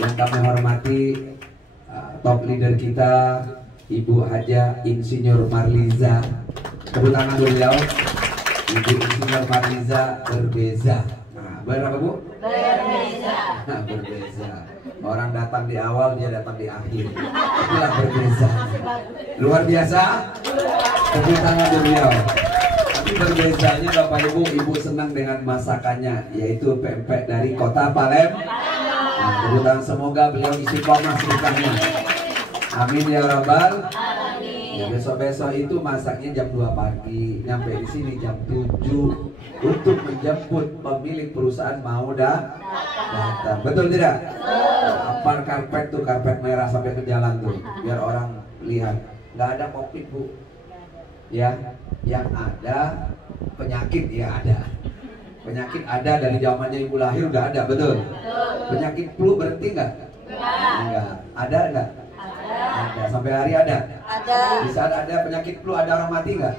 Yang kami hormati top leader kita Ibu Haja Insinyur Marliza. Tepuk tangan beliau. Ibu Insinyur Marliza berbeza. Nah, berapa Bu? Berbeza. Nah, berbeza. Orang datang di awal, dia datang di akhir. Itulah berbeza. Luar biasa. Tepuk tangan beliau. Tapi berbezanya Bapak Ibu, Ibu senang dengan masakannya, yaitu pempek dari kota Palembang. Nah, tepuk tangan, semoga beliau istiqomah sedekahnya. Amin ya rabbal. Ya, besok-besok itu masaknya jam 2 pagi, nyampe di sini jam 7 untuk menjemput pemilik perusahaan mau datang. Betul tidak? Apar karpet tuh, karpet merah sampai ke jalan tuh, biar orang lihat. Nggak ada COVID Bu. Ya, yang ada penyakit ya ada. Penyakit ada dari zamannya Ibu lahir udah ada, betul? Penyakit flu berhenti nggak? Enggak. Ada nggak? Ada. Sampai hari ada? Ada. Di saat ada penyakit flu ada orang mati nggak?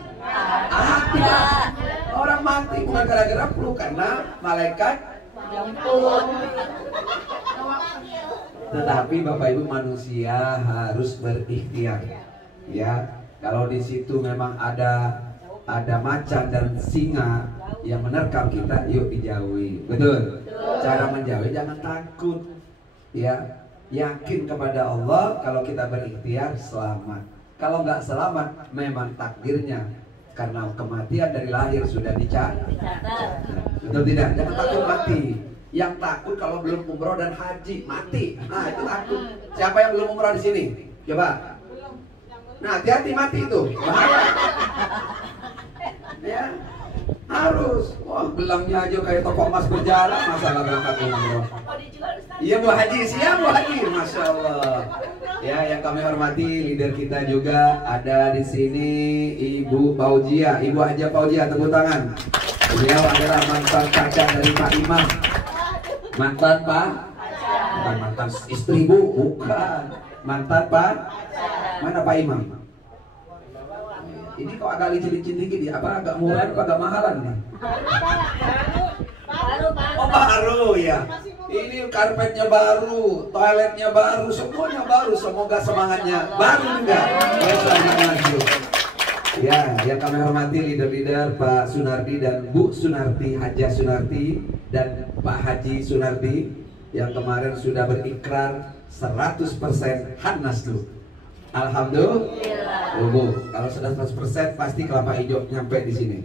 Ada. Orang mati bukan gara-gara flu, karena malaikat Jemput. Tetapi Bapak Ibu, manusia harus berikhtiar. Ya, kalau di situ memang ada macan dan singa yang menerkam kita, yuk dijauhi. Betul? Cara menjauhi jangan takut. Ya, yakin kepada Allah. Kalau kita berikhtiar selamat. Kalau nggak selamat, memang takdirnya. Karena kematian dari lahir sudah dicatat. Betul tidak? Jangan takut mati. Yang takut kalau belum umroh dan haji mati. Nah, itu takut. Siapa yang belum umroh di sini? Coba. Nah, hati-hati mati itu. Bahaya. Ya. Harus. Wah, gelangnya aja kayak toko emas berjalan, masa nggak berangkat umroh. Iya Bu Haji, siap Bu Haji, Masya Allah. Ya, yang kami hormati leader kita juga ada di sini Ibu Fauzia, Ibu Haja Fauzia, tepuk tangan. Beliau adalah mantan pacar dari Pak Imam. Mantan Pak? Bukan mantan istri Bu, bukan. Mantan Pak? Mana Pak Imam? Ini kok agak licin-licin dikit ya? Apa agak murah atau agak mahalan nih? Oh baru ya. Ini karpetnya baru, toiletnya baru, semuanya baru. Semoga semangatnya baru juga. Besarnya maju. Ya, yang kami hormati leader-leader Pak Sunardi dan Bu Sunarti, Haja Sunarti dan Pak Haji Sunardi yang kemarin sudah berikrar 100% Hannas tuh. Alhamdulillah. Bu, kalau sudah 100% pasti kelapa hijau nyampe di sini.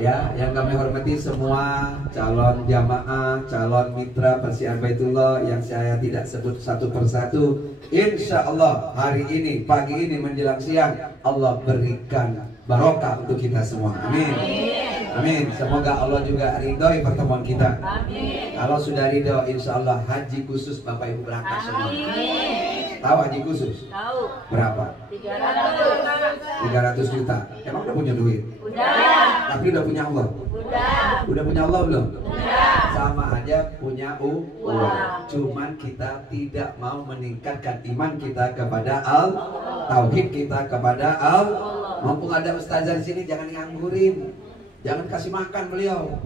Ya, yang kami hormati semua calon jamaah, calon mitra Persian Baitullah yang saya tidak sebut satu persatu. Insya Allah hari ini, pagi ini menjelang siang, Allah berikan barokah untuk kita semua. Amin. Amin. Semoga Allah juga ridhoi pertemuan kita. Amin. Kalau sudah ridho, insya Allah haji khusus Bapak Ibu berangkat semua. Tahu haji khusus? Tahu. Berapa? 300 juta. Emang udah punya duit? Udah. Tapi udah punya Allah? Udah. Udah punya Allah belum? Udah. Sama aja punya uang. Cuman kita tidak mau meningkatkan iman kita kepada Allah, tauhid kita kepada Allah. Mumpung ada ustazah di sini, jangan nganggurin. Jangan kasih makan beliau.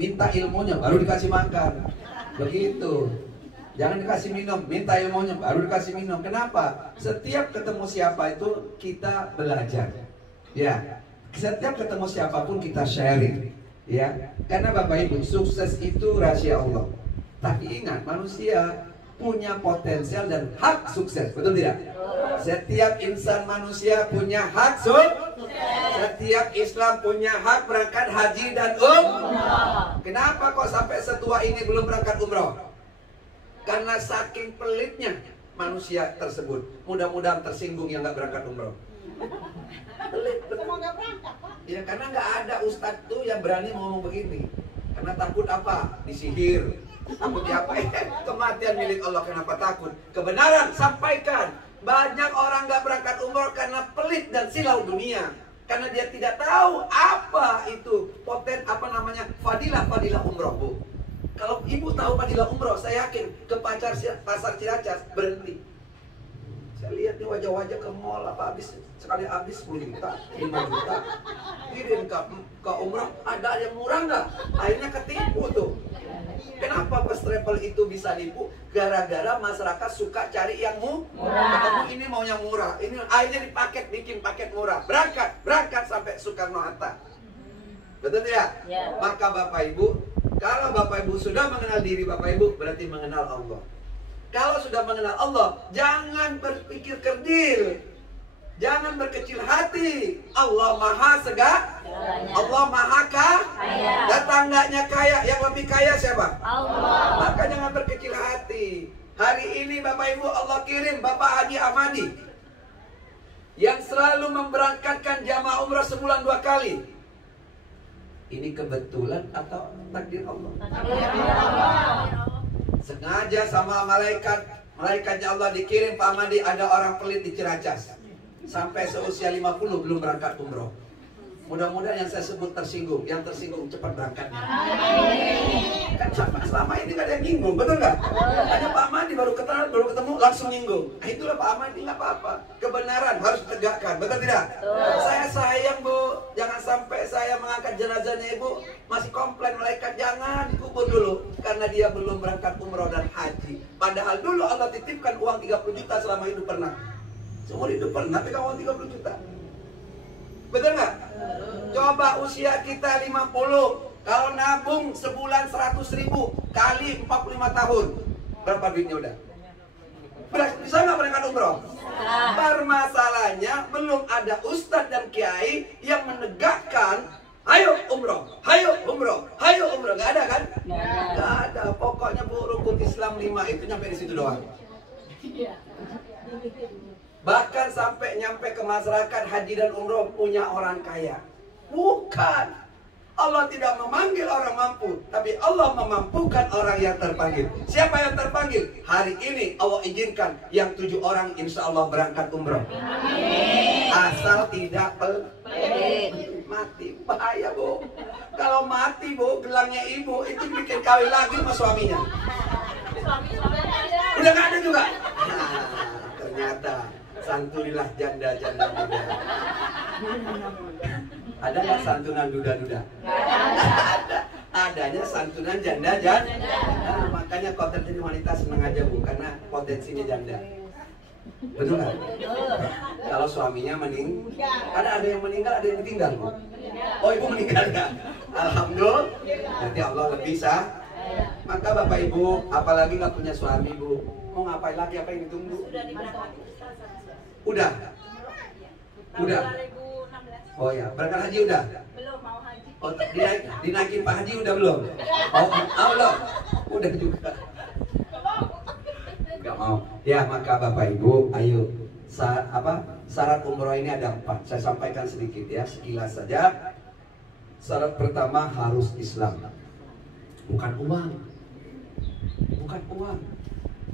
Minta ilmunya baru dikasih makan. Begitu. Jangan dikasih minum, minta ilmunya baru dikasih minum. Kenapa? Setiap ketemu siapa itu kita belajar. Ya. Setiap ketemu siapapun kita sharing. Ya. Karena Bapak Ibu, sukses itu rahasia Allah. Tapi ingat, manusia punya potensial dan hak sukses. Betul tidak? Setiap insan manusia punya hak sukses. Setiap Islam punya hak berangkat haji dan umroh. Kenapa kok sampai setua ini belum berangkat umroh? Karena saking pelitnya manusia tersebut. Mudah-mudahan tersinggung yang nggak berangkat umroh. Pelit, ya karena nggak ada ustadz tuh yang berani ngomong begini. Karena takut apa? Disihir. Takut diapain? Kematian milik Allah. Kenapa takut? Kebenaran sampaikan. Banyak orang nggak berangkat umroh karena pelit dan silau dunia. Karena dia tidak tahu apa itu fadilah umroh, Bu. Kalau ibu tahu fadilah umroh, saya yakin ke pasar Ciracas berhenti. Saya lihat nih wajah-wajah ke mall apa habis sekali habis 10 juta, 5 juta. Kirim ke umrah, ada yang murah nggak? Akhirnya ketipu tuh. Kenapa first travel itu bisa nipu? Gara-gara masyarakat suka cari yang murah. Ketemu ini mau yang murah. Ini akhirnya bikin paket murah. Berangkat sampai Soekarno-Hatta. Betul tidak? Ya. Maka Bapak Ibu, kalau Bapak Ibu sudah mengenal diri Bapak Ibu, berarti mengenal Allah. Kalau sudah mengenal Allah, jangan berpikir kerdil, jangan berkecil hati. Allah Maha Segala, Allah Maha Kaya. Tetangganya kaya, yang lebih kaya siapa? Allah. Maka jangan berkecil hati. Hari ini Bapak Ibu Allah kirim Bapak Haji Ahmadi yang selalu memberangkatkan jamaah umrah sebulan 2 kali. Ini kebetulan atau takdir Allah? Sengaja sama malaikatnya Allah dikirim Pak Ahmadi, ada orang pelit di Ciracas. Sampai seusia 50 belum berangkat umroh. Mudah-mudahan yang saya sebut tersinggung, yang tersinggung cepat berangkatnya. Kan selama ini gak ada yang nyinggung, betul nggak? Hanya Pak Ahmadi baru ketemu langsung nyinggung. Itulah Pak Ahmadi, nggak apa-apa. Kebenaran harus ditegakkan, betul tidak? Saya sayang Bu, jangan sampai saya mengangkat jenazahnya Ibu masih komplain malaikat, jangan dikubur dulu karena dia belum berangkat umroh dan haji. Padahal dulu Allah titipkan uang 30 juta selama hidup pernah. Seumur hidup pernah pegang uang 30 juta. Betul nggak? Coba usia kita 50, kalau nabung sebulan 100.000 kali 45 tahun, berapa duitnya udah? Bisa nggak berangkat umroh? Permasalahannya belum ada ustadz dan kiai yang menegakkan, ayo umroh, ayo umroh, ayo umroh. Nggak ada kan? Nggak ada. Pokoknya Bu, rukun Islam 5 itu nyampe di situ doang. Bahkan sampai nyampe ke masyarakat haji dan umroh punya orang kaya. Bukan. Allah tidak memanggil orang mampu, tapi Allah memampukan orang yang terpanggil. Siapa yang terpanggil? Hari ini Allah izinkan yang 7 orang insya Allah berangkat umroh. Asal tidak mati. Bahaya Bu. Kalau mati Bu, gelangnya ibu itu bikin kawin lagi sama suaminya. Udah gak ada juga. Nah, ternyata santunilah janda-janda muda. Ada nggak santunan duda-duda? Ada. Adanya santunan janda-janda. Nah, makanya konten ini wanita senang aja Bu, karena potensinya janda. Betul nggak? Kalau suaminya meninggal, ada yang meninggal, ada yang ditinggal Bu. Oh Ibu meninggal ya? Alhamdulillah. Nanti Allah lebih sah. Maka Bapak Ibu, apalagi nggak punya suami Bu, mau ngapain lagi? Apa yang ditunggu? Udah. Oh ya, berangkat haji udah? Belum mau haji. Oh, dinaikin Pak Haji udah belum? Oh, belum. Udah juga. Enggak mau. Ya, maka Bapak Ibu, ayo. Syarat umroh ini ada 4. Saya sampaikan sedikit ya, sekilas saja. Syarat pertama harus Islam. Bukan uang. Bukan uang.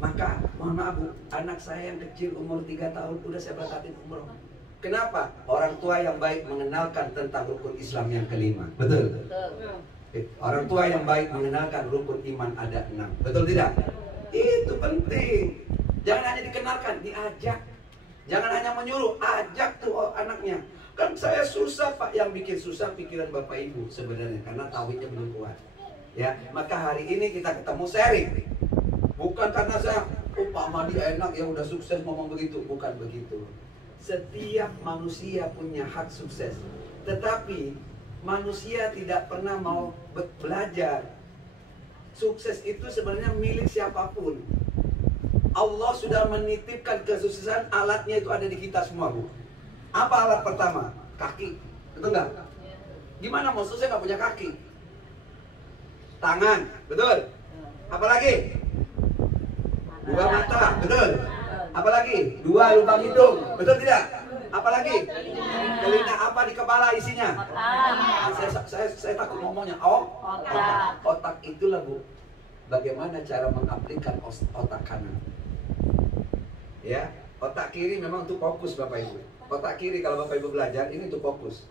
Maka mohon maaf Bu, anak saya yang kecil umur 3 tahun udah saya berangkatin umroh. Kenapa? Orang tua yang baik mengenalkan tentang rukun Islam yang kelima. Betul? Orang tua yang baik mengenalkan rukun iman ada 6. Betul tidak? Itu penting. Jangan hanya dikenalkan, diajak. Jangan hanya menyuruh, ajak tuh anaknya. Kan saya susah Pak, yang bikin susah pikiran Bapak Ibu sebenarnya karena tauhidnya belum kuat. Ya, maka hari ini kita ketemu sharing. Bukan karena saya, Pak Ahmadi enak ya udah sukses ngomong begitu. Bukan begitu. Setiap manusia punya hak sukses. Tetapi manusia tidak pernah mau belajar. Sukses itu sebenarnya milik siapapun. Allah sudah menitipkan kesuksesan, alatnya itu ada di kita semua Bu. Apa alat pertama? Kaki. Betul nggak? Gimana mau sukses nggak punya kaki? Tangan. Betul? Apalagi? 2 mata. Betul? Apalagi? 2 lubang hidung. Betul tidak? Apalagi? Telinga. Apa di kepala isinya? Saya takut ngomongnya. Otak. Otak itulah Bu, bagaimana cara mengaplikan otak kanan. Ya, otak kiri memang untuk fokus Bapak Ibu. Otak kiri kalau Bapak Ibu belajar ini untuk fokus.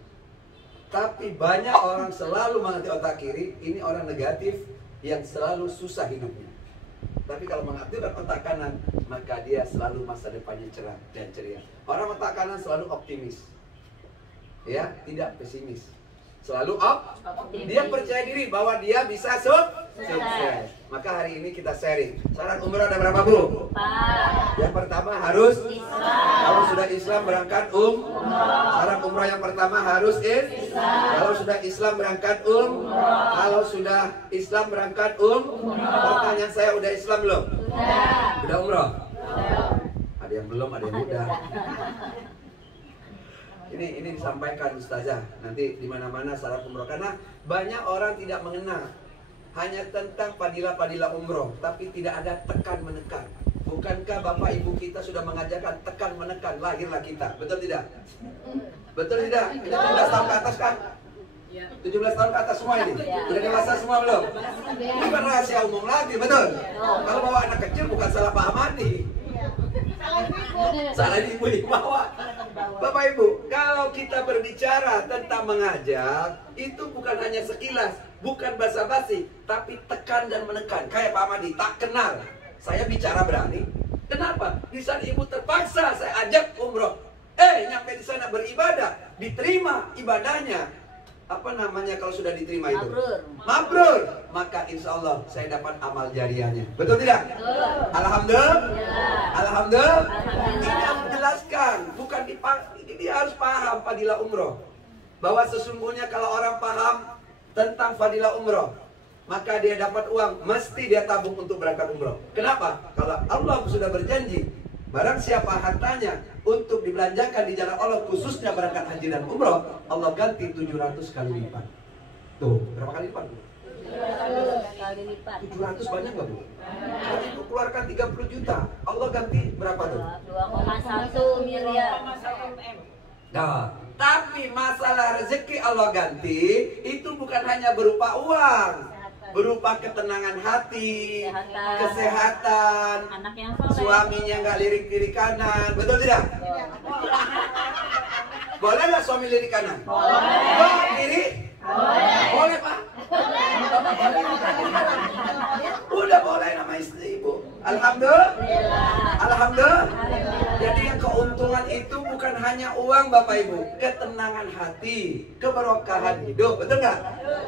Tapi banyak orang selalu mengerti otak kiri. Ini orang negatif yang selalu susah hidupnya. Tapi kalau mengaktifkan otak kanan, maka dia selalu masa depannya cerah dan ceria. Orang otak kanan selalu optimis, ya, tidak pesimis. Selalu dia percaya diri bahwa dia bisa sukses. Maka hari ini kita sharing. Syarat umrah ada berapa, Bu? 4. Yang pertama harus Islam. Kalau sudah Islam berangkat Syarat umrah yang pertama harus Islam. Kalau sudah Islam berangkat Kalau sudah Islam berangkat Pertanyaan saya, udah Islam belum? Udah umrah? Ada yang belum, ada yang udah. Ini disampaikan Ustazah nanti di mana-mana syarat umroh, karena banyak orang tidak mengenal hanya tentang fadilah-fadilah umroh, tapi tidak ada tekan menekan. Bukankah Bapak Ibu kita sudah mengajarkan tekan menekan, lahirlah kita, betul tidak? Betul tidak? Kita 17 tahun ke atas kan? 17 tahun ke atas semua ini? Udah dewasa semua belum? Bukan rahasia umum lagi, betul? Kalau bawa anak kecil bukan salah Pak Ahmadi, salah ibu yang bawa. Bapak Ibu, kalau kita berbicara tentang mengajak, itu bukan hanya sekilas, bukan basa-basi, tapi tekan dan menekan. Kayak Pak Ahmadi, tak kenal, saya bicara berani. Kenapa? Di sana ibu terpaksa saya ajak umroh. Nyampe di sana beribadah, diterima ibadahnya. Apa namanya kalau sudah diterima itu? Mabrur. Maka insya Allah saya dapat amal jariahnya. Betul tidak? Alhamdulillah. Alhamdulillah. Ini aku jelaskan. Bukan dia harus paham fadilah umroh. Bahwa sesungguhnya kalau orang paham tentang fadilah umroh, maka dia dapat uang, mesti dia tabung untuk berangkat umroh. Kenapa? Kalau Allah sudah berjanji, barang siapa hartanya untuk dibelanjakan di jalan Allah, khususnya berangkat haji dan umroh, Allah ganti 700 kali lipat. Tuh, berapa kali lipat, Bu? 700 kali lipat. 700 banyak nggak, Bu? Kalau Ibu keluarkan 30 juta, Allah ganti berapa tuh? 2,1 miliar. Nah, tapi masalah rezeki Allah ganti itu bukan hanya berupa uang, berupa ketenangan hati, kesehatan, anak yang soleh, suaminya nggak lirik-lirik kanan, betul tidak? Boleh nggak suami lirik kanan? Boleh. Kiri? Boleh, Pak. Udah boleh nama istri Ibu. Alhamdulillah. Alhamdulillah. Jadi yang keuntungan itu bukan hanya uang, Bapak Ibu, ketenangan hati, keberkahan hidup, betul nggak?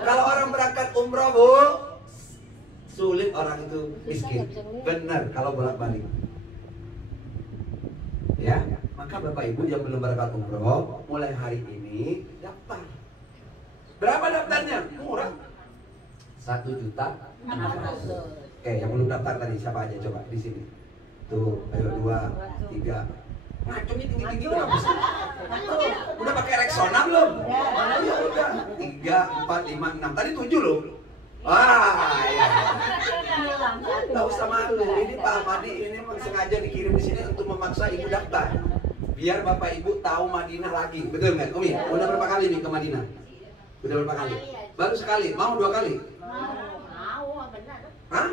Kalau orang berangkat umroh, Bu, sulit orang itu miskin. Benar kalau bolak-balik. Ya, maka Bapak Ibu yang belum berangkat umroh, mulai hari ini daftar. Berapa daftarnya? Murah. 1.600.000. Yang belum daftar tadi siapa aja coba di sini? Tuh, ayo 2, 3. Ngacungnya tinggi-tinggi kenapa sih? Udah pakai Rexona belum? Ya udah. 3, 4, 5, 6. Tadi 7 loh. Wah, ya. Gak usah malu. Ini Pak Ahmadi ini memang sengaja dikirim di sini untuk memaksa ibu daftar. Biar Bapak Ibu tahu Madinah lagi. Betul nggak, Umi? Udah berapa kali nih ke Madinah? Udah berapa kali? Baru sekali. Mau 2 kali? Mau, benar. Hah?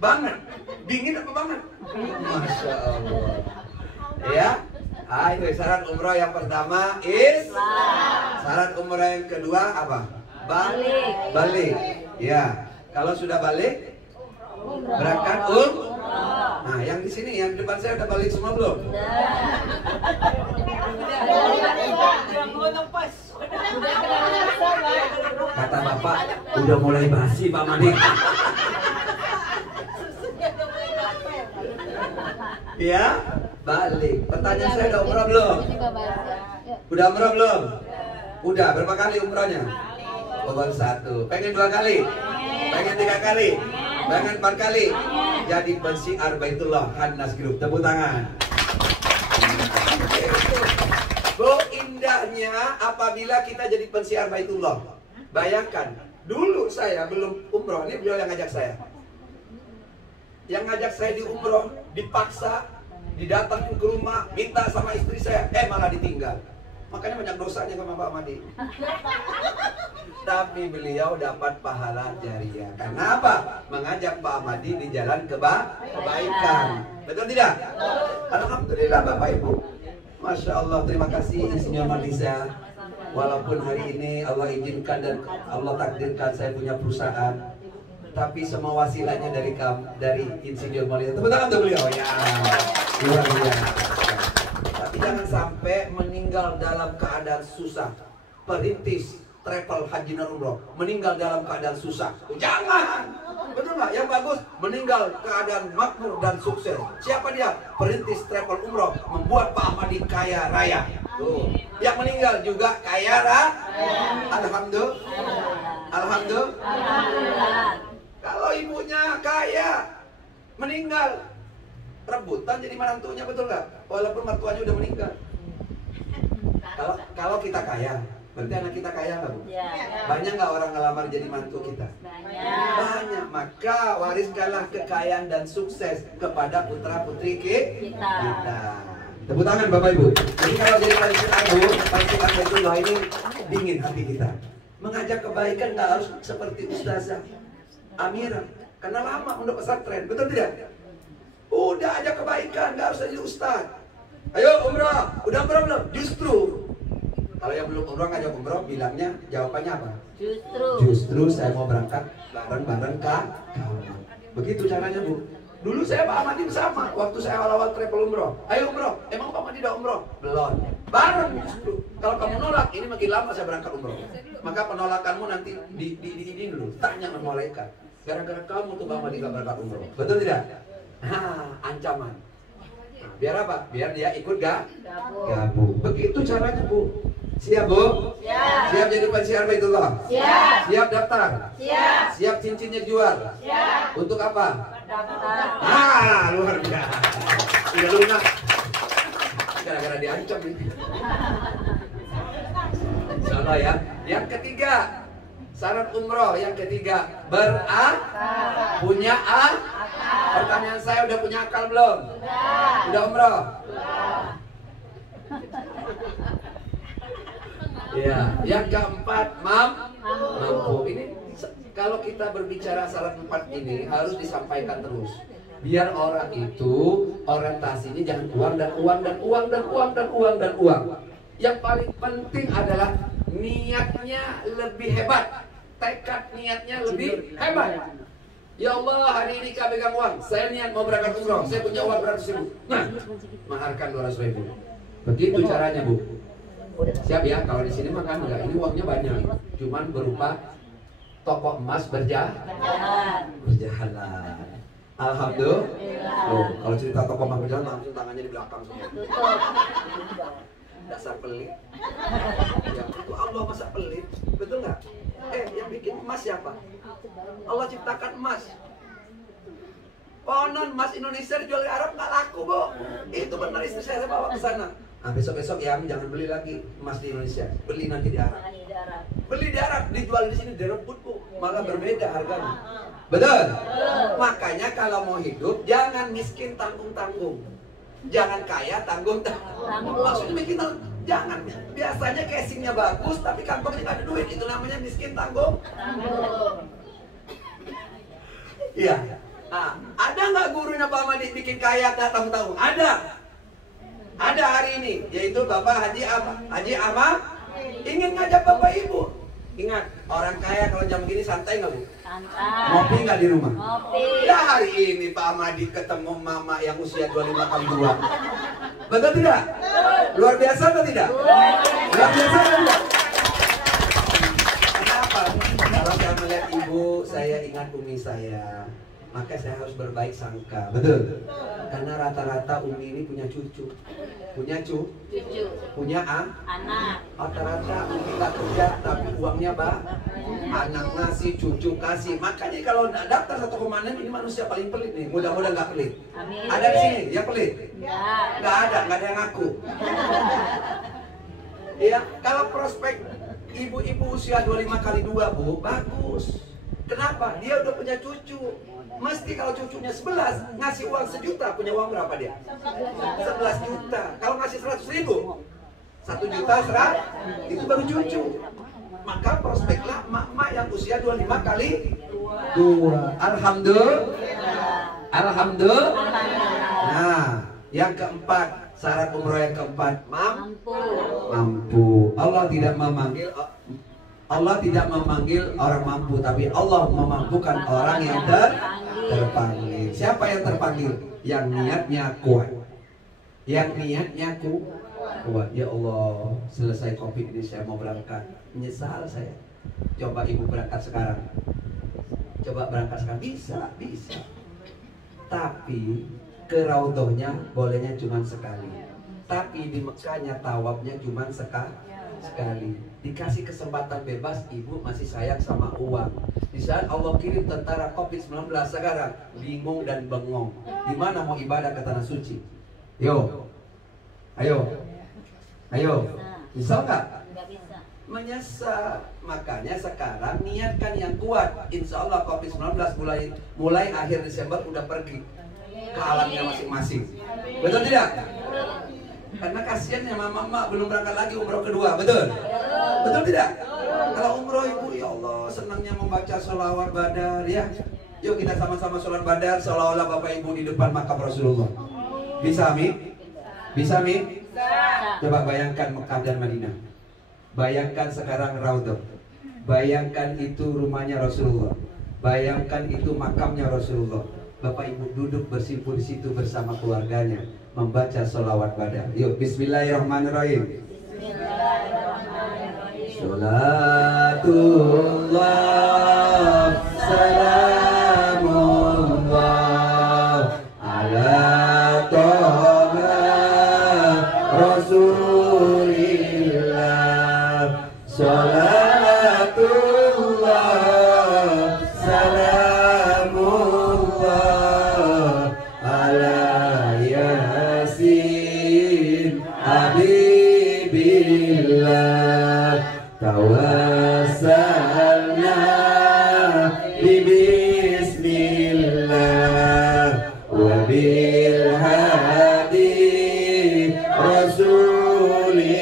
Banget. Dingin apa banget? Masya Allah. Ya. Ayo, syarat umroh yang pertama Islam. Syarat umroh yang kedua apa? Balik. Ya. Kalau sudah balik, berangkat Nah, yang di sini, yang di depan saya udah balik semua belum? Kata Bapak, udah mulai basi Pak Madi. Ya, balik. Pertanyaan saya, udah umrah belum? Udah umrah belum? Udah, berapa kali umrahnya? Baru 1. Pengen 2 kali? Pengen 3 kali? Pengen 4 kali? Jadi pensiar Baitullah Hannas Group. Tepuk tangan. Bu, indahnya apabila kita jadi pensiar Baitullah. Bayangkan, dulu saya belum umroh, ini beliau yang ngajak saya. Yang ngajak saya di umroh, dipaksa, didatangin ke rumah, minta sama istri saya, malah ditinggal. Makanya banyak dosanya sama Pak Madi. Tapi beliau dapat pahala jariah. Karena apa? Mengajak Pak Madi di jalan kebaikan. Betul tidak? Alhamdulillah Bapak Ibu. Masya Allah, terima kasih Insinyur Marliza. Walaupun hari ini Allah izinkan dan Allah takdirkan saya punya perusahaan, tapi semua wasilahnya dari Insinyur Maulida. Tepuk tangan untuk beliau. Ya, luar biasa. Tapi jangan sampai meninggal dalam keadaan susah. Perintis travel haji dan umroh meninggal dalam keadaan susah. Jangan. Betul nggak? Yang bagus meninggal keadaan makmur dan sukses. Siapa dia? Perintis travel umroh membuat Pak Ahmadi kaya raya. Tuh. Yang meninggal juga kaya raya. Alhamdulillah. Alhamdulillah. Kalau ibunya kaya meninggal, rebutan jadi menantunya, betul nggak? Walaupun mertuanya udah meninggal. Kalau kita kaya, berarti anak kita kaya nggak, Bu? Ya. Banyak nggak orang ngelamar jadi mantu kita? Banyak. Maka wariskanlah kekayaan dan sukses kepada putra putri kita. Tepuk tangan Bapak Ibu. Jadi kalau jadi Pancik Baitullah ini dingin hati kita. Mengajak kebaikan nggak harus seperti Ustazah Amira, karena lama udah pesantren, betul tidak? Udah ajak kebaikan, nggak harus jadi ustaz. Ayo umrah, udah umrah belum? Justru kalau yang belum umrah ngajak umrah, bilangnya jawabannya apa? Justru saya mau berangkat bareng-bareng Kak. Begitu caranya, Bu. Dulu saya Pak Ahmadi sama, waktu saya awal-awal travel umroh. Ayo umroh, emang Pak Ahmadi udah umroh? Belum. Bareng justru. Kalau kamu nolak, ini makin lama saya berangkat umroh. Maka penolakanmu nanti di dulu. Tanya sama malaikat. Gara-gara kamu tuh Pak Ahmadi gak berangkat umroh. Betul tidak? Ancaman. Nah, biar apa? Biar dia ikut gabung. Begitu caranya, Bu. Siap, Bu? Siap. Siap jadi pensiar Baitullah? Siap. Siap daftar? Siap. Siap cincinnya jual? Siap. Untuk apa? Daftar. Luar biasa. Udah lunak. Gara-gara diancam nih. Insyaallah ya. Yang ketiga, syarat umroh yang ketiga, punya Pertanyaan saya, udah punya akal belum? Udah umroh? Ya, yang keempat mampu. Ini kalau kita berbicara syarat 4 ini harus disampaikan terus. Biar orang itu orientasinya jangan uang dan uang dan uang dan uang dan uang dan uang. Yang paling penting adalah niatnya lebih hebat. Tekad niatnya lebih hebat. Ya Allah, hari ini kami pegang uang. Saya niat mau berangkat umroh. Saya punya uang 100.000. Nah, maharkan 200.000. Begitu caranya, Bu. Siap ya, kalau di sini makan enggak, ini uangnya banyak, cuman berupa toko emas berjalan. Alhamdulillah. Oh, kalau cerita toko emas berjalan langsung tangannya di belakang semua. Dasar pelit. Ya, itu Allah masa pelit, betul nggak? Yang bikin emas siapa? Allah ciptakan emas. Konon emas Indonesia dijual di Arab nggak laku, Bu. Itu benar, istri saya bawa ke sana. Nah, besok-besok ya jangan beli lagi emas di Indonesia, beli nanti di Arab. Beli di Arab, dijual di sini direbut, Bu. Malah berbeda harganya. Betul? Makanya kalau mau hidup jangan miskin tanggung-tanggung. Jangan kaya tanggung-tanggung. Maksudnya miskin tanggung. Jangan. Biasanya casingnya bagus tapi kantongnya nggak ada duit. Itu namanya miskin tanggung-tanggung. Iya. Nah, ada nggak gurunya Pak Ahmadi bikin kaya tanggung-tanggung? Ada. Ada hari ini, yaitu Bapak Haji Ahmad ingin ngajak Bapak Ibu. Ingat, orang kaya kalau jam gini santai nggak, Bu? Santai. Ngopi nggak di rumah? Ngopi. Ya hari ini Pak Ahmadi ketemu mama yang usia 25 kali 2. Betul tidak? Luar biasa atau tidak? Luar biasa atau tidak? Kenapa? Kalau saya melihat ibu, saya ingat umi saya. Maka saya harus berbaik sangka. Betul? Karena rata-rata umi ini punya cucu. Punya punya anak. Rata-rata umi nggak kerja tapi uangnya anak ngasih, cucu kasih. Makanya kalau nggak daftar 1,6 ini manusia paling pelit nih. Mudah-mudahan nggak pelit. Amin. Ada di sini yang pelit? Nggak ada yang ngaku. Ya, kalau prospek ibu-ibu usia 25 kali 2, Bu, bagus. Kenapa? Dia udah punya cucu. Mesti kalau cucunya 11 ngasih uang 1 juta, punya uang berapa dia? 11 juta. Kalau ngasih 100.000, 1 juta 100, itu baru cucu. Maka prospeklah mak-mak yang usia 25 kali 2. Alhamdulillah. Nah, yang keempat, syarat umroh yang keempat, mampu. Allah tidak memanggil Allah tidak memanggil orang mampu, tapi Allah memampukan orang yang terpanggil. Siapa yang terpanggil? Yang niatnya kuat. Yang niatnya kuat. Ya Allah, selesai COVID ini saya mau berangkat. Menyesal saya. Coba ibu berangkat sekarang. Coba berangkat sekarang. Bisa. Tapi ke Raudhahnya bolehnya cuma sekali. Tapi di Mekahnya tawafnya cuma sekali. Dikasih kesempatan bebas, ibu masih sayang sama uang. Di saat Allah kirim tentara COVID-19 sekarang bingung dan bengong. Di mana mau ibadah ke tanah suci? Ayo. Bisa nggak? Nggak bisa. Menyesal. Makanya sekarang niatkan yang kuat. Insya Allah COVID-19 mulai akhir Desember udah pergi ke alamnya masing-masing. Betul tidak? Karena kasihan ya mama belum berangkat lagi umroh kedua, betul? Betul tidak? Kalau umroh ibu, ya Allah senangnya membaca sholawat badar ya. Yuk kita sama-sama sholat badar seolah-olah bapak ibu di depan makam Rasulullah. Bisa Mi? Bisa Mi? Coba bayangkan Mekah dan Madinah. Bayangkan sekarang Raudhah. Bayangkan itu rumahnya Rasulullah. Bayangkan itu makamnya Rasulullah. Bapak ibu duduk bersimpul di situ bersama keluarganya membaca sholawat badar. Yuk bismillahirrahmanirrahim. Sholatullah salamullah ala toha rasulillah. Sholatullah salamullah ala yasin habibillah. Tawassalna bismillah wa bil hadi rasulillah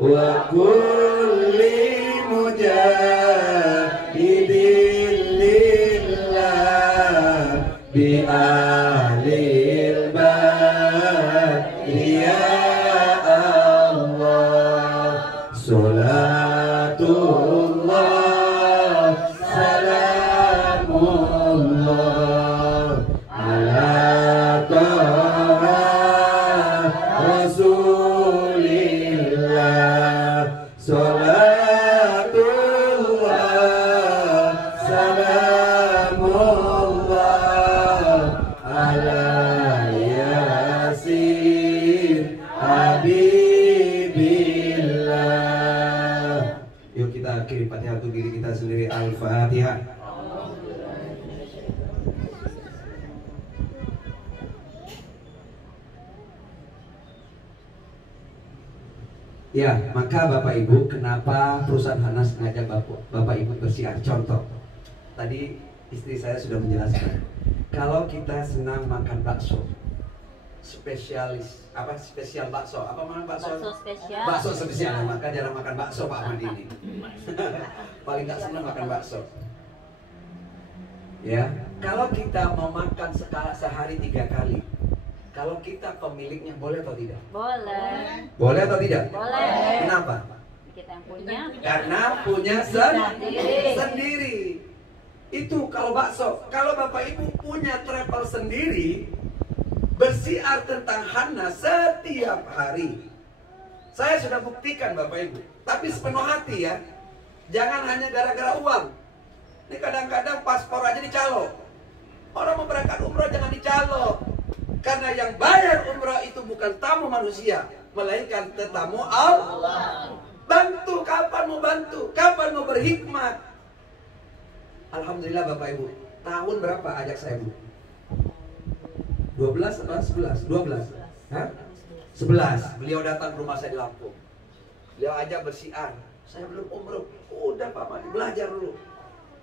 wa kulli mujahidin lillah bi ahlil bait ya Sholatullah salamullah ala toha rasulillah. Sholatullah salamullah ala yasin habibillah. Yuk kita akhiri Fatihah untuk diri kita sendiri. Al-Fatihah. Ya, maka Bapak Ibu, kenapa perusahaan Hanas ngajak Bapak Ibu bersiar? Contoh, tadi istri saya sudah menjelaskan. Kalau kita senang makan bakso, spesial bakso, apa mana bakso? Bakso spesial, maka jarang makan bakso Pak Ahmad ini. Paling nggak senang makan bakso. Ya, kalau kita mau makan sehari 3 kali, kalau kita pemiliknya boleh atau tidak? Boleh. Boleh atau tidak? Boleh. Kenapa? Kita yang punya. Karena punya sendiri. Itu kalau bakso. Kalau Bapak Ibu punya travel sendiri, bersiar tentang Hana setiap hari. Saya sudah buktikan Bapak Ibu. Tapi sepenuh hati ya. Jangan hanya gara-gara uang. Ini kadang-kadang paspor aja dicalo. Orang mau berangkat umroh jangan dicalo. Karena yang bayar umroh itu bukan tamu manusia, melainkan tetamu Allah. Bantu kapan mau bantu, kapan mau berhikmat. Alhamdulillah Bapak Ibu. Tahun berapa ajak saya Bu? 12 atau 11? 12? Hah? 11. Beliau datang ke rumah saya di Lampung. Beliau ajak bersiar. Saya belum umroh. Udah Pak Madi, belajar dulu.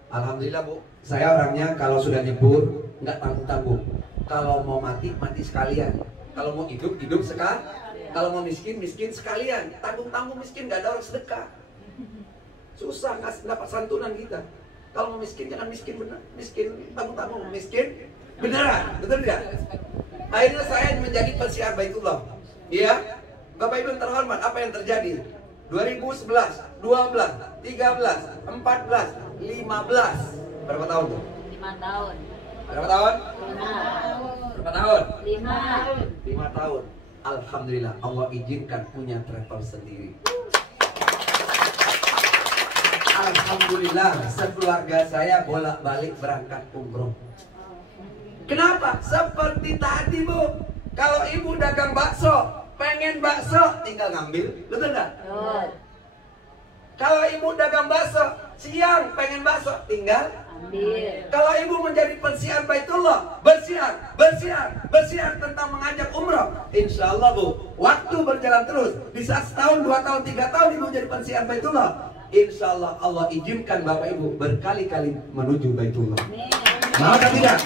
Alhamdulillah Bu. Saya orangnya kalau sudah nyebur nggak tanggung-tanggung. Kalau mau mati, mati sekalian. Kalau mau hidup, hidup sekalian. Kalau mau miskin, miskin sekalian. Tanggung-tanggung miskin, nggak ada orang sedekah. Susah nggak dapat santunan kita. Kalau mau miskin, jangan miskin benar. Miskin tanggung-tanggung, miskin beneran. Betul tidak? Akhirnya saya menjadi pensiar Baitullah. Iya, Bapak Ibu yang terhormat, apa yang terjadi? 2011, 12, 13, 14, 15. Berapa tahun tuh? 5 tahun. Berapa tahun? 5. Berapa tahun? 5. 5 tahun. Alhamdulillah Allah izinkan punya travel sendiri. Alhamdulillah sekeluarga saya bolak-balik berangkat umroh. Kenapa? Seperti tadi Bu, kalau ibu dagang bakso, pengen bakso tinggal ngambil, betul nggak? Kalau ibu dagang bakso, siang pengen bakso tinggal Ambil. Kalau ibu menjadi pensiar Baitullah, bersiar tentang mengajak umroh, insya Allah Bu, waktu berjalan terus. Bisa setahun, 2 tahun, 3 tahun ibu jadi pensiar Baitullah, insya Allah Allah izinkan Bapak Ibu berkali-kali menuju Baitullah. Mau atau tidak?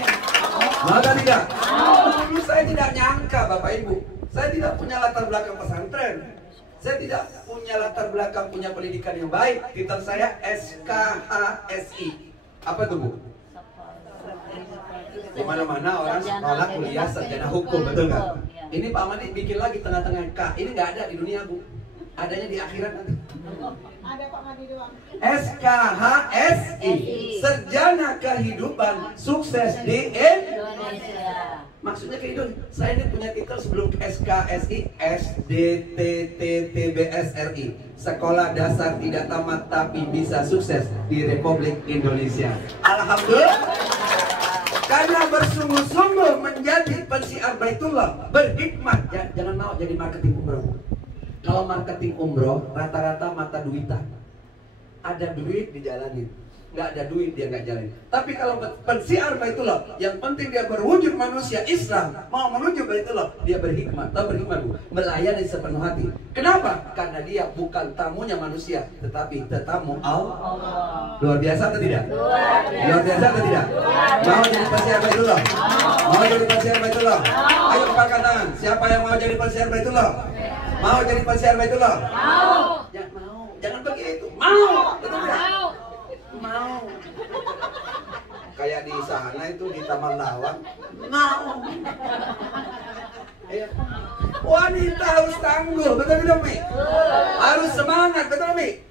Mau atau tidak? Dulu saya tidak nyangka Bapak Ibu, saya tidak punya latar belakang pesantren. Saya tidak punya latar belakang punya pendidikan yang baik. Titel saya SKHSI. Apa tuh Bu? Di mana-mana orang sekolah kuliah sarjana hukum, betul nggak? Ini Pak Madi bikin lagi tengah-tengah K. Ini nggak ada di dunia Bu. Adanya di akhirat nanti. Ada Pak Madi doang. SKHSI, Sarjana Kehidupan Sukses di Indonesia. Maksudnya kehidupan. Saya ini punya titel sebelum SKSI, SDTTTBSRI, Sekolah Dasar Tidak Tamat Tapi Bisa Sukses di Republik Indonesia. Alhamdulillah. Karena bersungguh-sungguh menjadi pensiar Baitullah, berhikmat. Jangan mau jadi marketing umroh. Kalau marketing umroh rata-rata mata duitan. Ada duit dijalanin, nggak ada duit dia nggak jalanin. Tapi kalau pensiar Baitullah, yang penting dia berwujud manusia Islam, mau menuju Baitullah, dia berhikmat. Tahu berhikmat Bu? Melayani sepenuh hati. Kenapa? Karena dia bukan tamunya manusia, tetapi tetamu Allah. Luar biasa atau tidak? Luar biasa atau tidak? Mau jadi pensiar Baitullah? Mau jadi pensiar Baitullah? Ayo angkat tangan. Siapa yang mau jadi pensiar Baitullah? Mau jadi pensiar Baitullah? Mau. Jangan mau. Jangan begitu. Mau. Betul nggak? Mau. Kayak di sana itu di Taman Lawang. Mau. Ya. Wanita harus tangguh, betul tidak Mi? Harus semangat, betul Mi?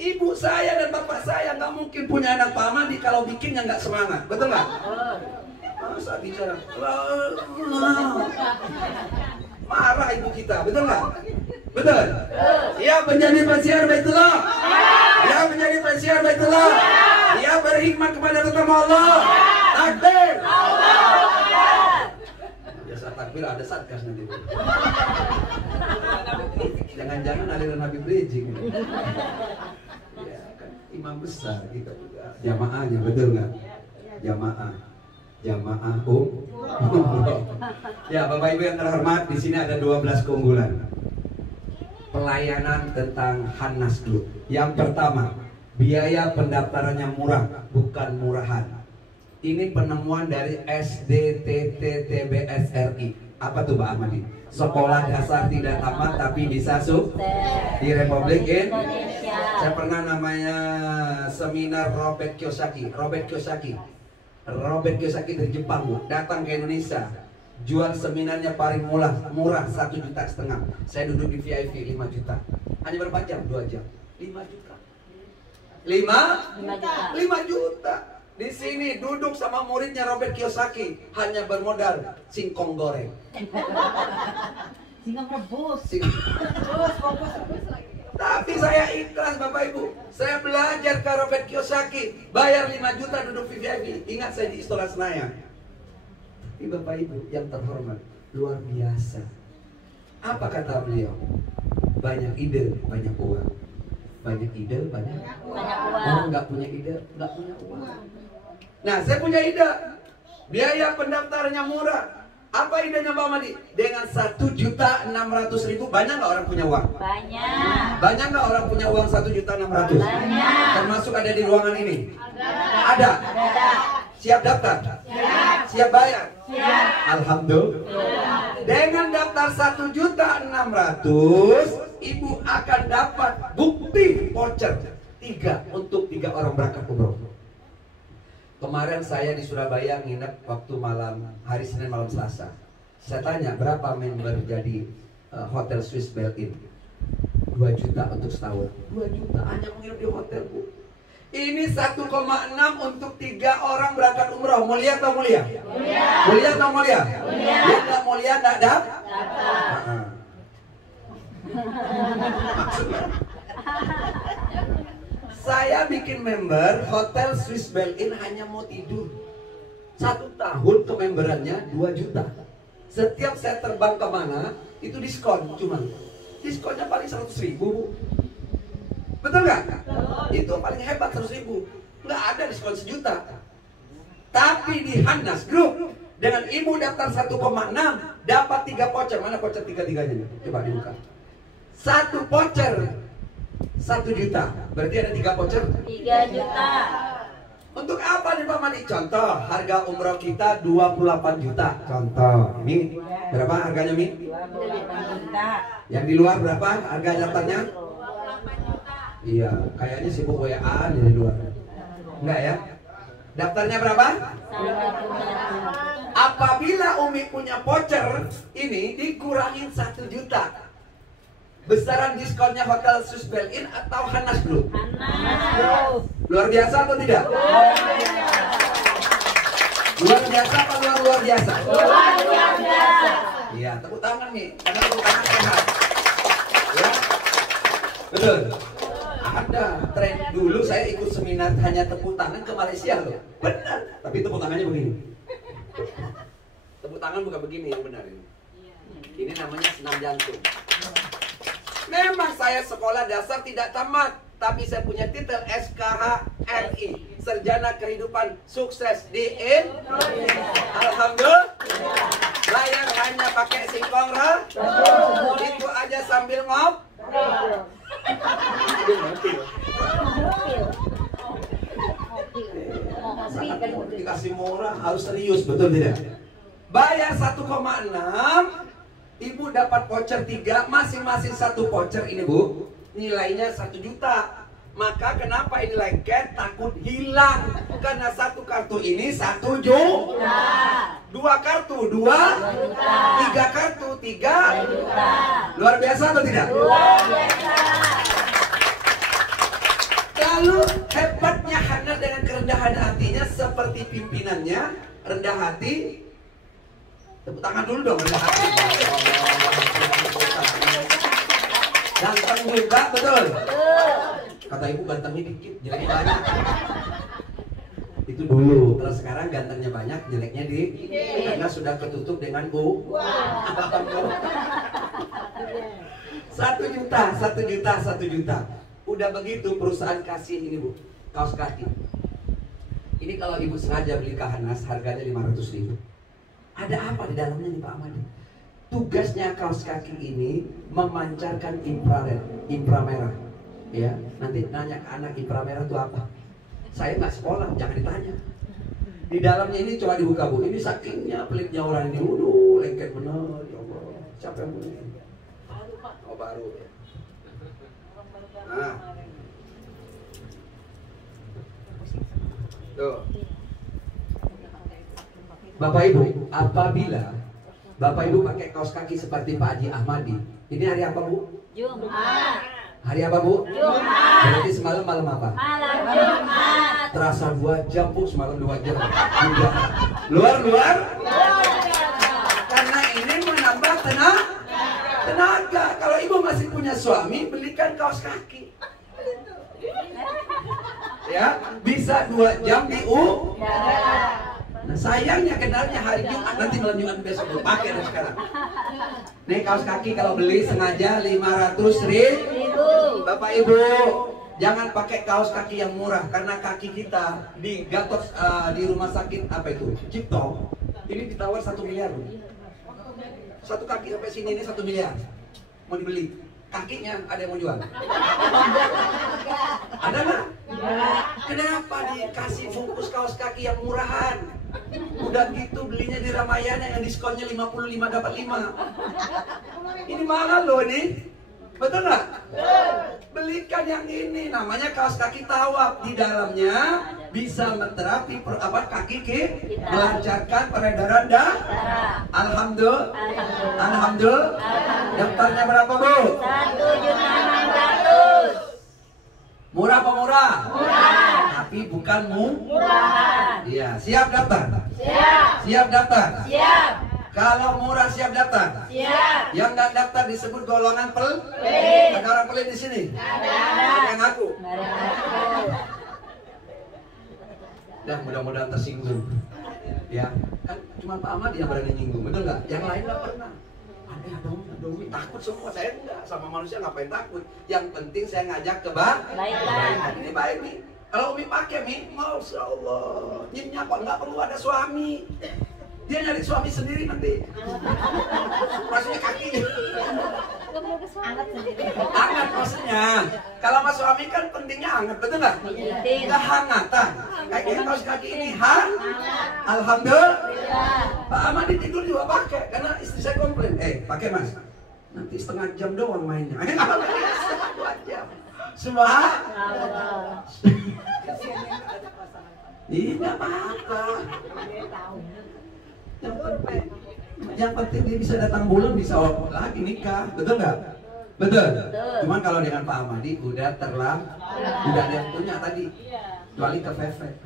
Ibu saya dan bapak saya nggak mungkin punya anak Pak Madi kalau bikinnya nggak semangat, betul nggak? Masa bicara, marah ibu kita, betul nggak? Betul? Siap menjadi pensiar Baitullah? Siap menjadi pensiar Baitullah? Siap berhikmat kepada tetamu Allah? Takbir! Biasa takbir ada satgas nanti. Jangan-jangan aliran Habib Rizik. Ya, kan imam besar kita juga. Jamaahnya, betul nggak? Jamaah Ya Bapak Ibu yang terhormat, di sini ada 12 keunggulan pelayanan tentang Hanas Group. Yang pertama, biaya pendaftarannya murah, bukan murahan. Ini penemuan dari SDTTTBSRI. Apa tuh Pak Ahmadi? Sekolah Dasar Tidak Tamat Tapi Bisa Sukses di Republik Indonesia. Saya pernah namanya seminar Robert Kiyosaki dari Jepang Bu, datang ke Indonesia, jual seminarnya paling murah 1,5 juta. Saya duduk di VIP 5 juta. Hanya berapa jam? 2 jam. 5 juta. 5 juta. Di sini duduk sama muridnya Robert Kiyosaki, hanya bermodal singkong goreng. Singkong rebus. Tapi saya ikhlas Bapak Ibu. Saya belajar ke Robert Kiyosaki, bayar 5 juta duduk VIP. Ingat saya di Istora Senayan. Tapi Bapak Ibu yang terhormat, luar biasa. Apa kata beliau? Banyak ide, banyak uang. Banyak ide, banyak uang. Orang nggak punya ide, nggak punya uang. Nah, saya punya ide. Biaya pendaftarannya murah. Apa idenya Pak Madi? Dengan 1.600.000, banyak nggak orang punya uang? Banyak. Banyak nggak orang punya uang 1.600.000? Banyak. Termasuk ada di ruangan ini? Ada. Ada. Siap daftar? Siap bayar? Alhamdulillah. Dengan daftar 1.600.000, ibu akan dapat bukti voucher 3 untuk 3 orang berangkat umroh. Kemarin saya di Surabaya nginep waktu malam hari Senin malam Selasa. Saya tanya berapa member jadi Hotel Swiss Bell-In. 2 juta untuk setahun. 2 juta hanya menginap di hotel, Bu. Ini 1,6 untuk 3 orang berangkat umroh. Mulia atau mulia? Mulia. Mulia atau mulia? Mulia. Yang nggak mulia nggak dapat. Maksudnya, saya bikin member Hotel Swiss Bell-In hanya mau tidur. 1 tahun kememberannya 2 juta. Setiap saya terbang kemana itu diskon, cuman diskonnya paling 100.000, Bu. Betul nggak? Itu paling hebat 100.000. Nggak ada diskon 1 juta. Tapi di Hannas Group dengan ibu daftar 1,6 dapat 3 voucher. Mana voucher 3-3-nya? Coba dibuka. 1 voucher 1 juta. Berarti ada 3 voucher 3 juta. Untuk apa nih Pak Madi? Contoh, harga umroh kita 28 juta. Contoh, Mi, berapa harganya Mi? 28 juta. Yang di luar berapa harga daftarnya? Iya, kayaknya sibuk WA di luar. Enggak ya? Daftarnya berapa? Apabila Umi punya voucher ini dikurangin 1 juta. Besaran diskonnya Hotel Swiss Bell-In atau Hannas Group? Hannas. Luar biasa atau tidak? Luar biasa apa luar biasa? Luar biasa. Iya, tepuk tangan nih, karena tepuk tangan sehat. Ya, betul. Ada tren dulu saya ikut seminar hanya tepuk tangan ke Malaysia loh. Benar, tapi tepuk tangannya begini. Tepuk tangan bukan begini yang benar ini. Ini namanya senam jantung. Memang saya sekolah dasar tidak tamat, tapi saya punya titel SKHRI, Sarjana Kehidupan Sukses di Indonesia. Alhamdulillah. Layar hanya pakai singkong ra. Itu aja sambil ngop. Dikasih murah harus serius, betul tidak? Bayar 1,6. Ibu dapat voucher 3, masing-masing 1 voucher ini Bu, nilainya 1 juta. Maka kenapa ini lengket? Takut hilang. Karena 1 kartu ini 1 juta. 2 kartu 2 juta. 3 kartu 3 juta. Luar biasa atau tidak? Luar biasa. Lalu hebatnya Hannas dengan kerendahan hatinya seperti pimpinannya rendah hati. Tepuk tangan dulu dong, rendah hati. Ganteng juga, betul? Kata ibu gantengnya dikit, jeleknya banyak. Itu dulu. Kalau sekarang gantengnya banyak, jeleknya dikit. Karena sudah ketutup dengan U. 1 juta, 1 juta, 1 juta. Udah begitu perusahaan kasih ini Bu, kaos kaki. Ini kalau ibu sengaja beli ke Hannas harganya 500.000. Ada apa di dalamnya nih Pak Ahmadi? Tugasnya kaos kaki ini memancarkan infrared, inframerah. Ya, nanti nanya ke anak inframerah itu apa? Saya nggak sekolah, jangan ditanya. Di dalamnya ini coba dibuka Bu. Ini sakingnya pelitnya orang ini, waduh, lengket bener. Ya Allah, siapa yang beli? Oh baru. Ya. Nah, tuh. Bapak Ibu, apabila Bapak Ibu pakai kaos kaki seperti Pak Haji Ahmadi, ini hari apa Bu? Jumat. Hari apa Bu? Jumat. Berarti semalam malam apa? Malam Jumat. Terasa 2 jam Bu, semalam 2 jam. Luar. Karena ini menambah tenaga. Kalau Ibu masih punya suami, belikan kaos kaki. Ya, bisa 2 jam di Nah, sayangnya kendalanya hari Jumat, nanti malam Jumat besok gue pakai dari sekarang. Nih kaos kaki kalau beli sengaja 500.000. Bapak Ibu, jangan pakai kaos kaki yang murah karena kaki kita di Gatot di rumah sakit apa itu? Cipto. Ini ditawar 1 miliar. 1 kaki sampai sini ini 1 miliar. Mau dibeli. Kakinya ada yang mau jual? Ada nggak? Kenapa dikasih bungkus kaos kaki yang murahan? Udah gitu belinya di Ramayana yang diskonnya 55 dapat 5. Ini mahal loh ini. Betul nggak? Belikan yang ini, namanya kaos kaki tawaf. Di dalamnya bisa menterapi kaki melancarkan peredaran darah. Alhamdulillah. Daftarnya berapa Bu? 1 juta. Murah apa murah? Murah. Tapi bukan Murahan. Iya, siap daftar? Siap. Siap daftar? Siap. Kalau murah siap daftar? Siap. Yang nggak daftar disebut golongan pelit. Ada orang pelit di sini? Ada. Yang ngaku? Dah, mudah-mudahan tersinggung. Ya, kan cuma Pak Ahmad yang berani nyinggung, betul nggak? Yang lain nggak pernah. Ada Umi takut semua, saya enggak. Sama manusia ngapain takut? Yang penting saya ngajak kebaikan. Ini baik nih. Kalau Umi pakai nih, Masya Allah, nyimnya kok nggak perlu ada suami. Dia nyari suami sendiri nanti. Maksudnya kakinya. Hangat maksudnya. Kalau sama suami kan pentingnya hangat, betul nggak? Kehangatan. Kaki kaos kaki ini Alhamdulillah. Pak Ahmad tidur juga pakai, karena istri saya komplain. Pakai mas. Nanti setengah jam doang mainnya. 2 jam. Semua. Iya nggak apa-apa. Yang penting dia bisa datang bulan, bisa lagi nikah, betul nggak? Betul. Cuman kalau dengan Pak Ahmadi udah udah ada yang punya tadi, kecuali ke Fefe.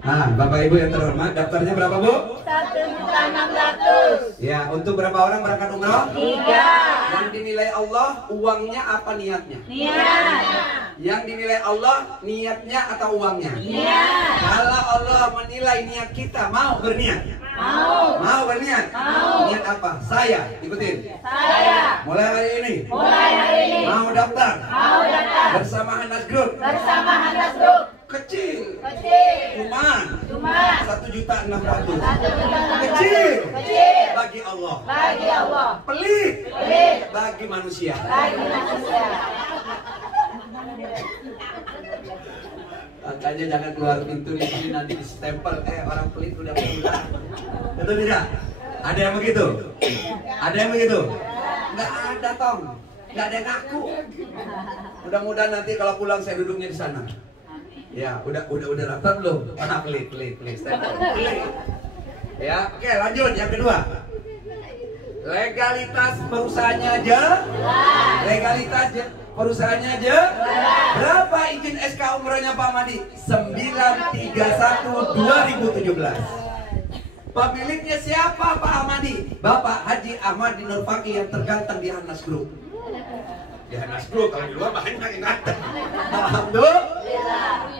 Nah, Bapak Ibu yang terhormat, daftarnya berapa Bu? 1.600.000. Ya, untuk berapa orang berangkat umroh? 3. Yang dinilai Allah, uangnya apa niatnya? Niat. Yang dinilai Allah, niatnya atau uangnya? Niat. Kalau Allah menilai niat kita, mau berniat? Mau. Mau berniat? Mau. Niat apa? Saya, ikutin. Saya. Mulai hari ini. Mulai hari ini. Mau daftar? Mau daftar. Bersama Hanas Group. Bersama Hanas Group. Kecil. Kecil. Cuma 1.600.000. 1.600.000. Kecil. Kecil. Bagi Allah. Bagi Allah. Pelit. Pelit. Bagi manusia. Bagi manusia. Makanya jangan keluar pintu di sini nanti di stempel orang pelit udah pulang. Betul tidak? Ada yang begitu? Ada yang begitu? Nggak ada Tong. Nggak ada yang ngaku. Mudah-mudahan nanti kalau pulang saya duduknya di sana. Ya, udah daftar belum? Pelit stempel. Pelit. Ya, oke lanjut yang kedua. Legalitas perusahaannya aja. Legalitas perusahaannya aja. Berapa izin SK umrohnya Pak Madi? 931/2017. Pemiliknya siapa Pak Ahmadi? Bapak Haji Ahmadi Nur Fakih yang terganteng di Hanas Group. Di Hanas Group, kalau di luar banyak yang ganteng. Alhamdulillah.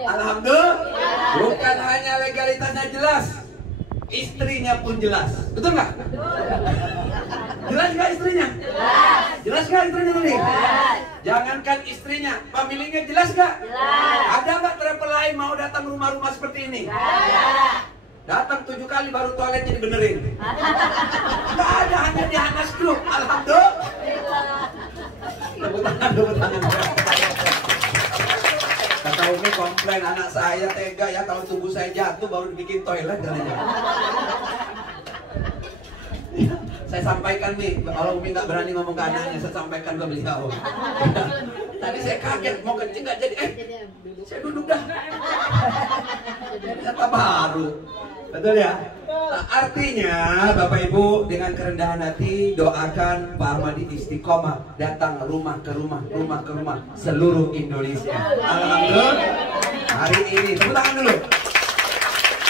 Alhamdulillah. Bukan hanya legalitasnya jelas, istrinya pun jelas. Betul nggak? Jelas nggak istrinya? Jelas nggak istrinya tadi? Jangankan istrinya, pemiliknya jelas nggak? Ada nggak travel lain mau datang rumah-rumah seperti ini? Datang 7 kali baru toiletnya dibenerin. Nggak ada, hanya di Hanas Group. Alhamdulillah. Tepuk tangan. Kata Umi komplain, anak saya tega ya kalau tubuh saya jatuh baru dibikin toilet katanya. Saya sampaikan nih, kalau Umi nggak berani ngomong ke anaknya, saya sampaikan ke beliau. Tadi saya kaget, mau kencing nggak jadi, saya duduk dah. Ternyata baru. Betul ya? Nah, artinya Bapak Ibu dengan kerendahan hati doakan Pak Ahmadi istiqomah datang rumah ke rumah seluruh Indonesia. Alhamdulillah. Hari ini tepuk tangan dulu.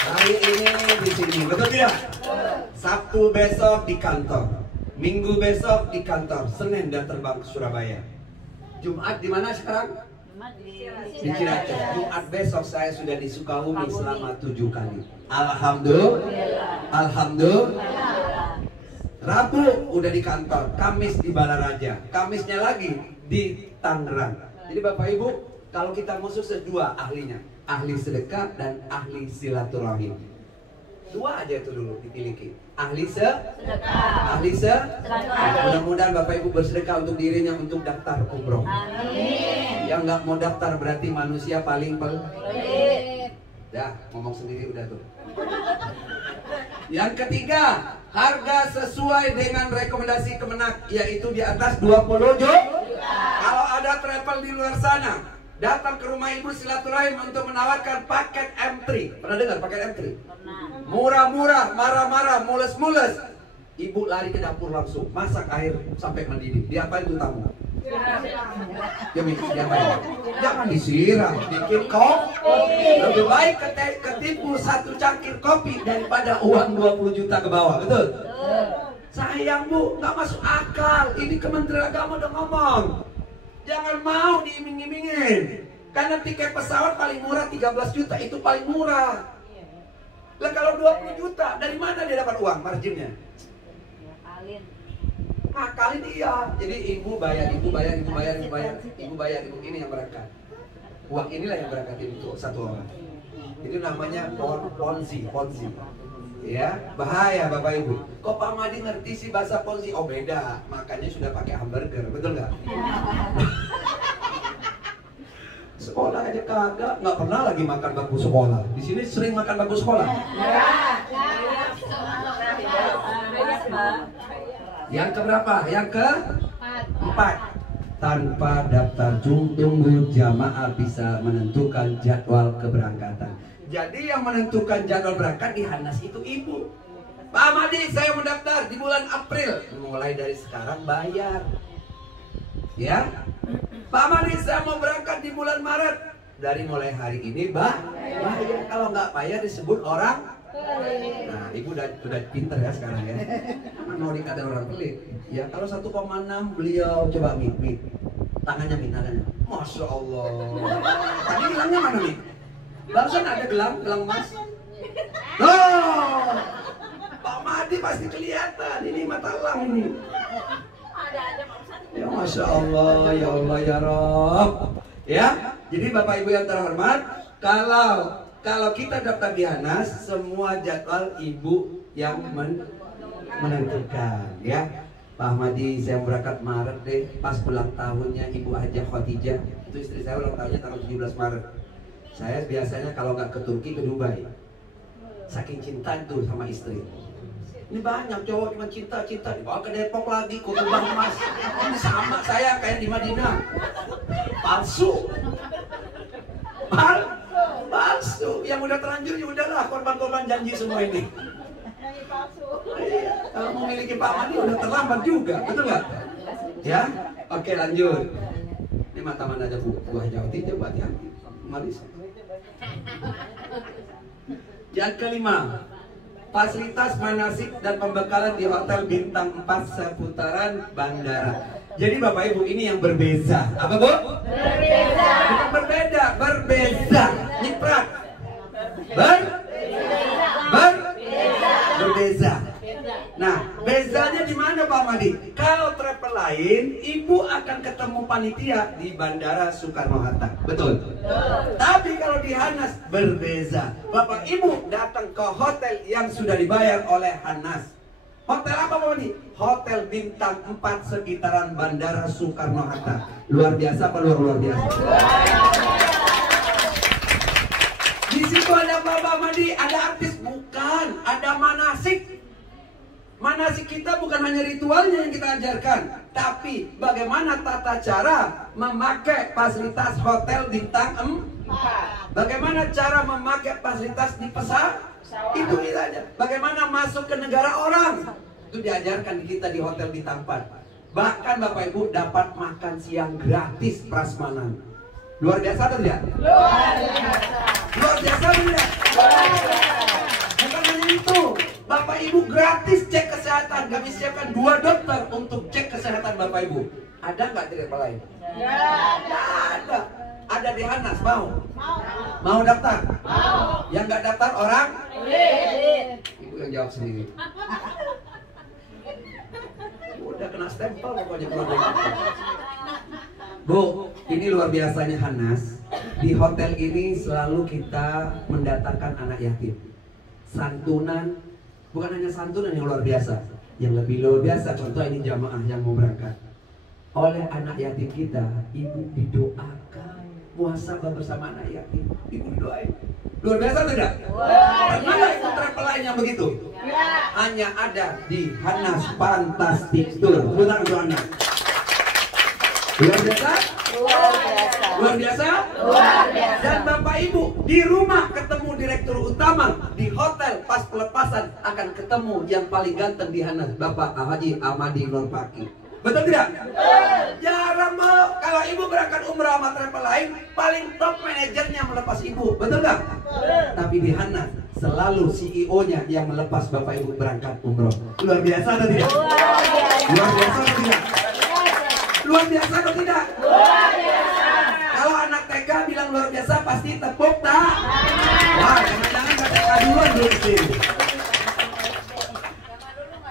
Hari ini di sini, betul tidak? Sabtu besok di kantor, Minggu besok di kantor, Senin dan terbang ke Surabaya. Jumat di mana sekarang? Di Ciracas. Jumat besok saya sudah di Sukabumi selama 7 kali. Alhamdulillah. Alhamdulillah. Rabu udah di kantor, Kamis di Balaraja, Kamisnya lagi di Tangerang. Jadi Bapak Ibu, kalau kita musuh dua ahlinya, ahli sedekah dan ahli silaturahim. 2 aja itu dulu dimiliki. Ahli sedekah. Ahli sedekah. Mudah-mudahan Bapak Ibu bersedekah untuk dirinya untuk daftar umroh. Amin. Yang nggak mau daftar berarti manusia paling Pelit. Dah, ngomong sendiri udah tuh. Yang ketiga, harga sesuai dengan rekomendasi Kemenak, yaitu di atas 20 juta. Kalau ada travel di luar sana, datang ke rumah ibu silaturahim untuk menawarkan paket M3. Pernah dengar paket M3? Murah-murah, marah-marah, mules-mules. Ibu lari ke dapur langsung, masak air sampai mendidih. Diapain tuh tamu? Diapain? Jangan disiram, bikin kopi. Lebih baik ketipu 1 cangkir kopi daripada uang 20 juta ke bawah, betul? Sayang Bu, nggak masuk akal. Ini Kementerian Agama udah ngomong, jangan mau diiming-imingin. Karena tiket pesawat paling murah 13 juta, itu paling murah. Lah kalau 20 juta, dari mana dia dapat uang marginnya? Ngakalin iya. Jadi ibu bayar, ibu ini yang berangkat. Uang inilah yang berangkat itu satu orang. Itu namanya ponzi. Ya, bahaya Bapak Ibu. Kok Pak Madi ngerti sih bahasa ponzi? Oh beda, makanya sudah pakai hamburger, betul nggak? Sekolah aja kagak, nggak pernah lagi makan bangku sekolah. Di sini sering makan bangku sekolah. Yang keberapa? Yang keempat. Tanpa daftar tunggu jamaah bisa menentukan jadwal keberangkatan. Jadi yang menentukan jadwal berangkat di Hanas itu ibu. Pak Madi, saya mendaftar di bulan April. Mulai dari sekarang bayar. Ya. Pak Madi, saya mau berangkat di bulan Maret. Dari mulai hari ini bayar. Kalau nggak bayar disebut orang. Nah, ibu udah pinter ya sekarang ya. Mau dikata orang pelit. Ya kalau 1,6 beliau coba mit. Tangannya. Masya Allah. Tadi gelangnya mana mit? Barusan ada gelang emas. Oh, Pak Madi pasti kelihatan. Ini mata elang ini. Ya Masya Allah, ya Allah, ya Rob. Ya, jadi Bapak Ibu yang terhormat, kalau kita daftar di Hanas, semua jadwal ibu yang menentukan, ya. Pak Madi, saya berangkat Maret deh, pas ulang tahunnya Ibu Hajah Khotijah. Itu istri saya ulang tahunnya tanggal 17 Maret. Saya biasanya kalau nggak ke Turki, ke Dubai. Saking cinta itu sama istri. Ini banyak cowok cuma cinta dibawa ke Depok lagi, ke Kubang Emas. Ini sama saya kayak di Madinah. Palsu. Yang udah terlanjur ya udahlah, korban-korban janji semua ini. Kalau memiliki Pak Madi udah terlambat juga, betul nggak? Ya, oke lanjut. Ini mata mana aja buah jauh coba hati-hati. Malis. Yang kelima, fasilitas manasik dan pembekalan di hotel bintang 4 seputaran bandara. Jadi Bapak Ibu ini yang berbeza. Apa Bu? Berbeza. Bukan berbeda, berbeza. Nyiprat. Berbeza. Nah, bezanya di mana Pak Madi? Kalau travel lain, ibu akan ketemu panitia di Bandara Soekarno-Hatta. Betul? Tapi kalau di Hanas berbeza. Bapak Ibu datang ke hotel yang sudah dibayar oleh Hanas. Hotel apa Pak Madi? Hotel bintang 4 sekitaran Bandara Soekarno-Hatta. Luar biasa apa luar biasa? Di situ ada Bapak Madi, ada artis bukan, ada manasik. Manasik kita bukan hanya ritualnya yang kita ajarkan, tapi bagaimana tata cara memakai fasilitas hotel bintang 4. Bagaimana cara memakai fasilitas di pesawat. Itu aja. Bagaimana masuk ke negara orang. Itu diajarkan kita di hotel bintang 4. Bahkan Bapak Ibu dapat makan siang gratis prasmanan. Luar biasa atau tidak? Luar biasa. Luar biasa atau tidak? Luar biasa. Bukan hanya itu, Bapak Ibu gratis cek kesehatan. Kami siapkan 2 dokter untuk cek kesehatan Bapak Ibu. Ada nggak tidak lain? Ada. Ada di Hanas, mau? Mau daftar? Mau. Yang nggak daftar orang? Ibu yang jawab sendiri. Udah kena stempel pokoknya kalau Bu, ini luar biasanya Hanas. Di hotel ini selalu kita mendatangkan anak yatim. Santunan, bukan hanya santunan yang luar biasa, yang lebih luar biasa. Contoh ini jamaah yang mau berangkat. Oleh anak yatim kita, ibu didoakan muhasabah bersama anak yatim. Ibu didoain. Luar biasa tidak? Pernah nggak ikut travel lain yang begitu? Hanya ada di Hanas Fantastic Tour. Bukan untuk anak. Luar biasa? Luar biasa. Luar biasa? Luar biasa. Dan Bapak Ibu di rumah ketemu direktur utama, di hotel pas pelepasan akan ketemu yang paling ganteng di Hanas, Bapak Haji Ahmadi Nur Paki. Betul tidak? Jarang mau kalau ibu berangkat umrah sama travel lain, paling top manajernya melepas ibu, betul nggak? Tapi di Hanas selalu CEO-nya yang melepas Bapak Ibu berangkat umroh. Luar biasa atau tidak? Luar biasa atau tidak? Luar biasa atau tidak? Luar biasa. Kalau anak TK bilang luar biasa pasti tepuk tak? Wah, jangan-jangan nggak TK duluan dulu sih.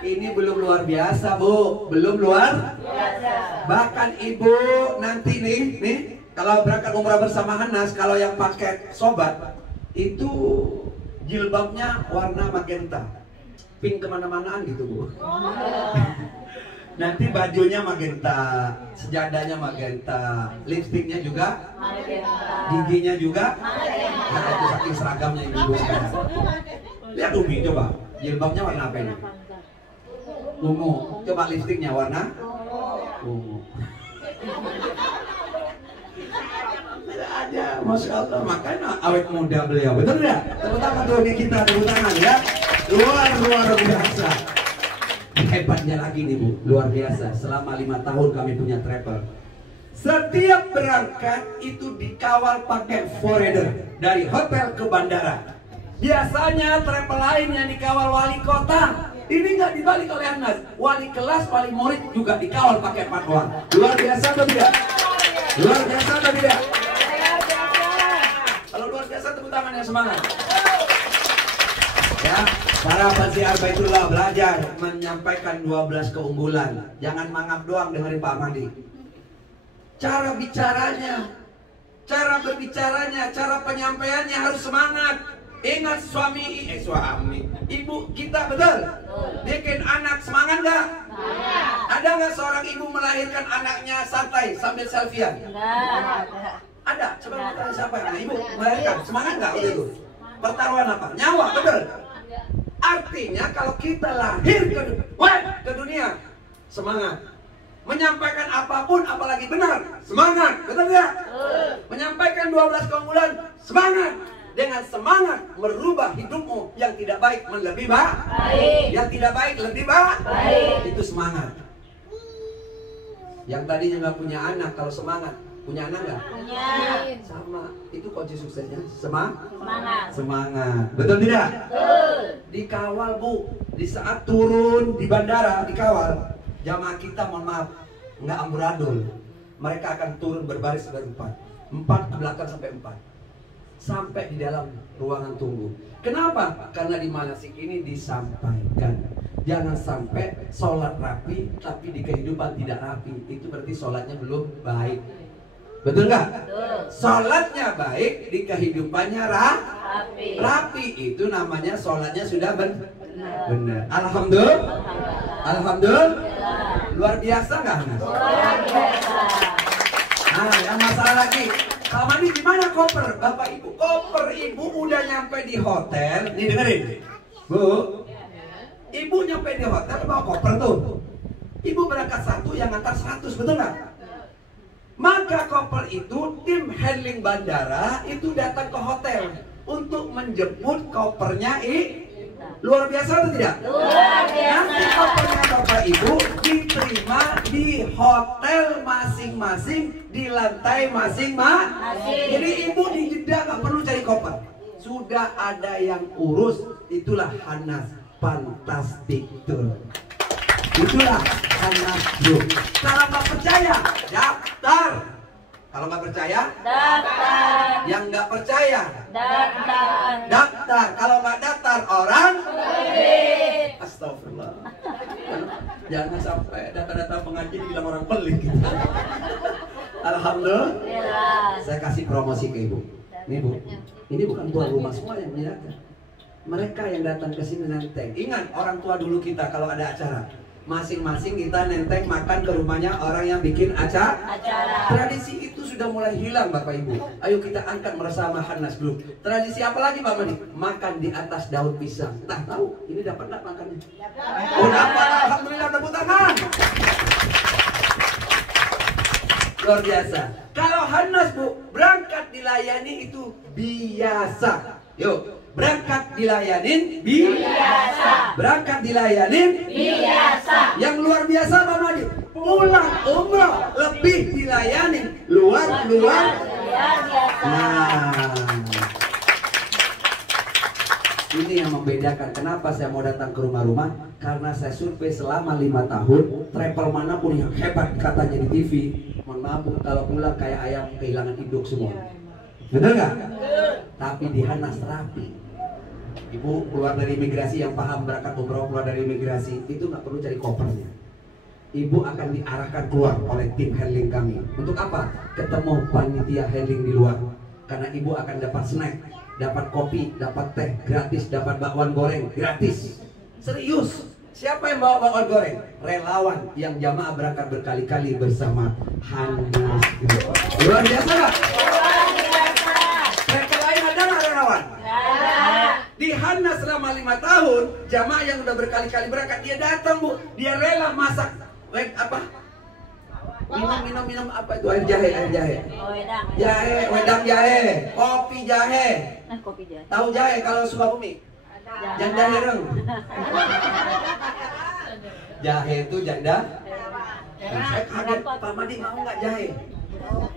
Ini belum luar biasa, Bu. Belum luar Biasa. Bahkan ibu nanti nih kalau berangkat umrah bersama Hanas, kalau yang paket sobat itu jilbabnya warna magenta, pink kemana-manaan gitu, Bu. Nanti bajunya magenta, sejadahnya magenta, lipstiknya juga, giginya juga. Nah, itu saking seragamnya ibu sekarang. Lihat Umi coba, jilbabnya warna apa ini? Ungu. Coba lipstiknya warna ungu. Aja, Masya Allah, makanya awet muda beliau, betul nggak? Tepuk tangan tuh ini kita, tepuk tangan ya. Luar biasa. Hebatnya lagi nih Bu, luar biasa. Selama 5 tahun kami punya travel. Setiap berangkat itu dikawal pakai forerunner dari hotel ke bandara. Biasanya travel lain yang dikawal wali kota. Ini nggak dibalik oleh Hanas. Wali kelas, wali murid juga dikawal pakai 4 orang. Luar biasa atau tidak? Luar biasa atau tidak? Kalau luar biasa tepuk tangan yang semangat. Ya, para pensiar Baitullah belajar menyampaikan 12 keunggulan. Jangan mangap doang dengerin Pak Mandi. Cara bicaranya, cara berbicaranya, cara penyampaiannya harus semangat. Ingat suami, ibu kita betul bikin anak semangat nggak? Ada nggak seorang ibu melahirkan anaknya santai sambil selfiean? Ada. Coba tanya siapa? Nah, ibu melahirkan semangat nggak waktu itu? Pertaruhan apa? Nyawa, betul? Artinya kalau kita lahir ke dunia semangat. Menyampaikan apapun apalagi benar semangat, betul nggak? Menyampaikan 12 keunggulan semangat. Dengan semangat merubah hidupmu yang tidak baik lebih baik, yang tidak baik lebih baik. Itu semangat. Yang tadinya nggak punya anak, kalau semangat punya anak nggak? Punya. Sama. Itu kunci suksesnya. Semangat. Betul tidak? Betul. Dikawal Bu. Di saat turun di bandara dikawal. Jamaah kita mohon maaf nggak amburadul. Mereka akan turun berbaris berempat. 4 ke belakang sampai 4. Sampai di dalam ruangan tunggu. Kenapa? Karena di manasik ini disampaikan jangan sampai sholat rapi tapi di kehidupan tidak rapi. Itu berarti sholatnya belum baik. Betul nggak? Sholatnya baik di kehidupannya rapi. Itu namanya sholatnya sudah benar. Alhamdulillah. Luar biasa nggak Mas? Luar biasa. Nah, yang masalah lagi. Pak Mandi gimana koper? Bapak Ibu, koper Ibu udah nyampe di hotel. Nih dengerin, Bu. Ibu nyampe di hotel bawa koper tuh. Ibu berangkat 1 yang ngantar 100, betul nggak? Maka koper itu tim handling bandara itu datang ke hotel untuk menjemput kopernya. Luar biasa atau tidak? Luar biasa. Nanti kopernya Bapak Ibu diterima di hotel masing-masing, di lantai masing-masing. Jadi Ibu di Jeddah nggak perlu cari koper, sudah ada yang urus. Itulah Hanas Fantastic Tour. Itulah Hanas Group. Kalau nggak percaya, daftar. Kalau nggak percaya, Daftar. yang nggak percaya, Daftar. daftar. Kalau nggak daftar, orang Pelit. Astagfirullah. Jangan sampai data-data pengajian dibilang orang pelit gitu. Alhamdulillah. Saya kasih promosi ke Ibu. Nih Bu, ini bukan tuan rumah semua yang menyiapkan. Mereka yang datang ke sini nenteng. Ingat orang tua dulu kita kalau ada acara, masing-masing kita nenteng makan ke rumahnya orang yang bikin acara. Tradisi itu sudah mulai hilang Bapak Ibu. Ayo kita angkat bersama Hanas Group. Tradisi apa lagi Pak Mandi? Makan di atas daun pisang. Tak tahu ini dapat nggak makannya? Oh dapat, alhamdulillah, tepuk tangan. luar biasa. Kalau Hanas Bu, berangkat dilayani itu biasa. Yuk, berangkat dilayanin biasa. Berangkat dilayanin biasa. Yang luar biasa Pak Madi, pulang umroh lebih dilayanin luar biasa. Nah, ini yang membedakan kenapa saya mau datang ke rumah-rumah. Karena saya survei selama 5 tahun, travel manapun yang hebat katanya di TV, mohon maaf Bu, kalau pulang kayak ayam kehilangan induk semua. Bener nggak? Tapi di Hanas rapi. Ibu keluar dari imigrasi, yang paham berangkat umroh keluar dari imigrasi itu nggak perlu cari kopernya. Ibu akan diarahkan keluar oleh tim handling kami. Untuk apa? Ketemu panitia handling di luar. Karena ibu akan dapat snack, dapat kopi, dapat teh gratis, dapat bakwan goreng gratis. Serius. Siapa yang bawa bakwan goreng? Relawan yang jamaah berangkat berkali-kali bersama Hanas. Luar biasa nggak? Travel lain ada nggak relawan? Di Hanas selama 5 tahun, jamaah yang udah berkali-kali berangkat, dia datang Bu, dia rela masak minum apa itu, air jahe. Jahe, wedang jahe, kopi jahe. Tahu jahe kalau Sukabumi? Janda hereng. Jahe itu janda. Saya kaget, Pak Madi mau nggak jahe?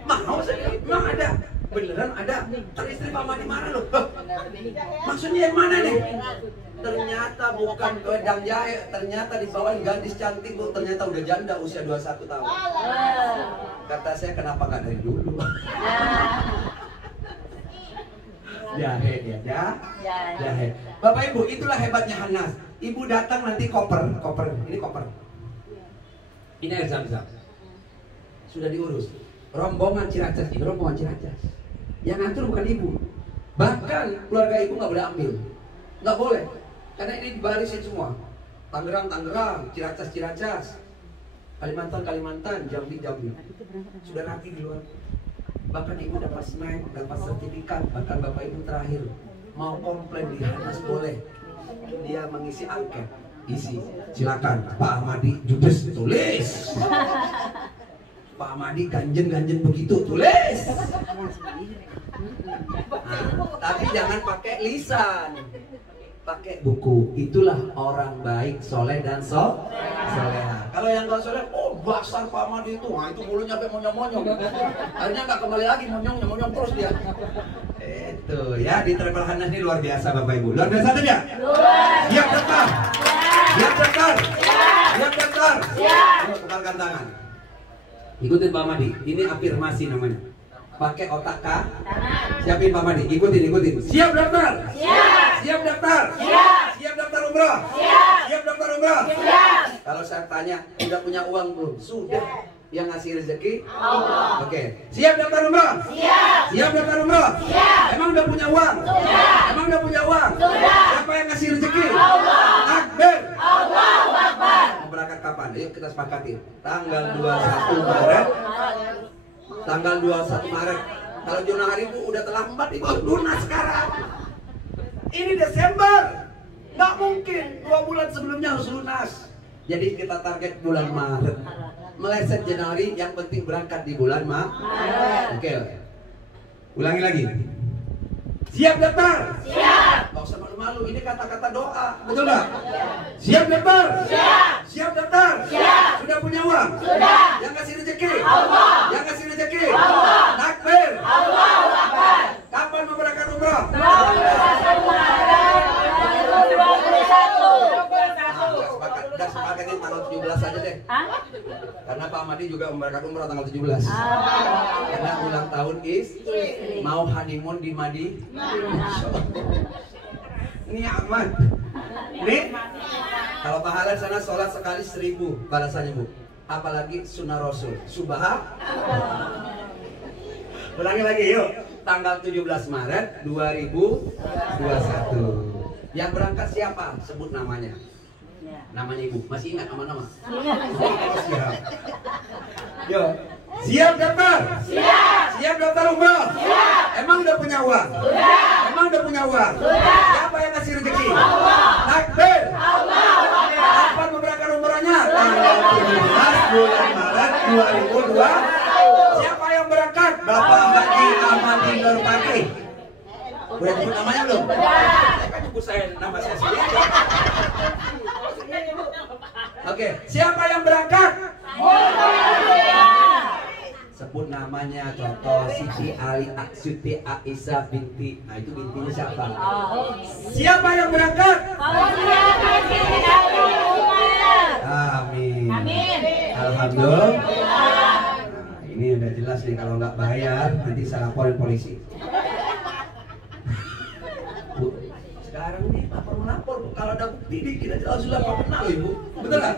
Mau sendiri, memang ada. Beneran ada. Ntar istri Pak Madi marah loh. Maksudnya yang mana nih? Ternyata bukan wedang jahe, ternyata dibawain gadis cantik Bu, ternyata udah janda usia 21 tahun. Kata saya, kenapa nggak dari dulu? Jahe dia, jahe. Bapak Ibu, itulah hebatnya Hanas. Ibu datang nanti koper, ini koper. Ini air zam-zam. Sudah diurus. Rombongan Ciracas, rombongan Ciracas. Yang ngatur bukan ibu. Bahkan keluarga ibu nggak boleh ambil, nggak boleh. Karena ini dibarisin semua. Tangerang, Ciracas, Kalimantan, Jambi. Sudah rapi di luar. Bahkan ibu dapat snack, dapat sertifikat. Bahkan bapak ibu terakhir mau komplain di Hanas boleh. Dia mengisi angket, isi. Silakan Pak Ahmadi judes, tulis. Pak Ahmadi ganjen begitu, tulis. Nah, tapi jangan pakai lisan, pakai buku. Itulah orang baik, soleh dan soleha. Kalau yang nggak soleh, oh basar Pak Ahmadi itu, nah itu mulutnya sampai monyong-monyong. Akhirnya nggak kembali lagi, monyong terus dia. Itu ya, di travel Hanas ini luar biasa Bapak Ibu. Luar biasa tidak? Siap daftar? Siap daftar? Siap daftar? Yuk, kekalkan tangan. Ikutin Pak Madi, ini afirmasi namanya. Pakai otak kah? Siapin Pak Madi, ikutin. Siap daftar? Siap daftar? Siap daftar umroh? Siap daftar umroh? Kalau saya tanya, udah punya uang belum? Sudah. Yang ngasih rezeki? Allah. Oke. Siap daftar umroh? Siap daftar umroh? Emang udah punya uang? Emang udah punya uang? Siapa yang ngasih rezeki? Allah. Akbar. Allahu Akbar. Mau berangkat kapan? Ayo kita sepakati. Tanggal 21 Maret. Tanggal 21 Maret. Kalau jurnal hari Ibu udah terlambat, Ibu lunas sekarang. Ini Desember. Nggak mungkin 2 bulan sebelumnya harus lunas. Jadi kita target bulan Maret. Meleset Januari, yang penting berangkat di bulan Maret. Oke. Ulangi lagi. Siap daftar? Siap. Gak usah malu-malu, ini kata-kata doa. Betul nggak? Siap daftar? Siap daftar? Sudah punya uang? Sudah. Yang kasih rezeki? Allah. Yang kasih rezeki? Allah. Takbir. Allahu Akbar. Kapan mau berangkat umroh? 21 Maret 2021. Udah sepakatin tanggal 17 aja deh. Karena Pak Ahmadi juga berangkat umroh tanggal 17. Karena ulang tahun mau honeymoon di Madi. Ini aman. Nih, kalau pahala sana sholat sekali 1000 balasannya Bu. Apalagi sunnah Rasul. Ulangi lagi yuk. Tanggal 17 Maret 2021. Yang berangkat siapa? Sebut namanya. Namanya Ibu. Masih ingat nama-nama? Siap. Yo. Siap daftar? Siap daftar umroh? Emang udah punya uang? Emang udah punya uang? Siapa yang ngasih rezeki? Allah. Takbir. Allahu Akbar. Kapan mau berangkat umrohnya? Tanggal 17 bulan Maret 2022. Bapak Haji Amadi Nur Fakri. Udah nyebut namanya belum? Saya kan nyebut nama saya sendiri. Oke, siapa yang berangkat? Sebut namanya, contoh Siti Ali Siti Aisyah binti. Nah itu bintinya siapa? Siapa yang berangkat? Amin. Alhamdulillah. Nah, ini udah jelas nih, kalau nggak bayar nanti saya laporin polisi. Bu, sekarang nih Pak perlu lapor, Bu. Kalau ada bukti nih kita langsung lapor kenal Ibu. Betul nggak?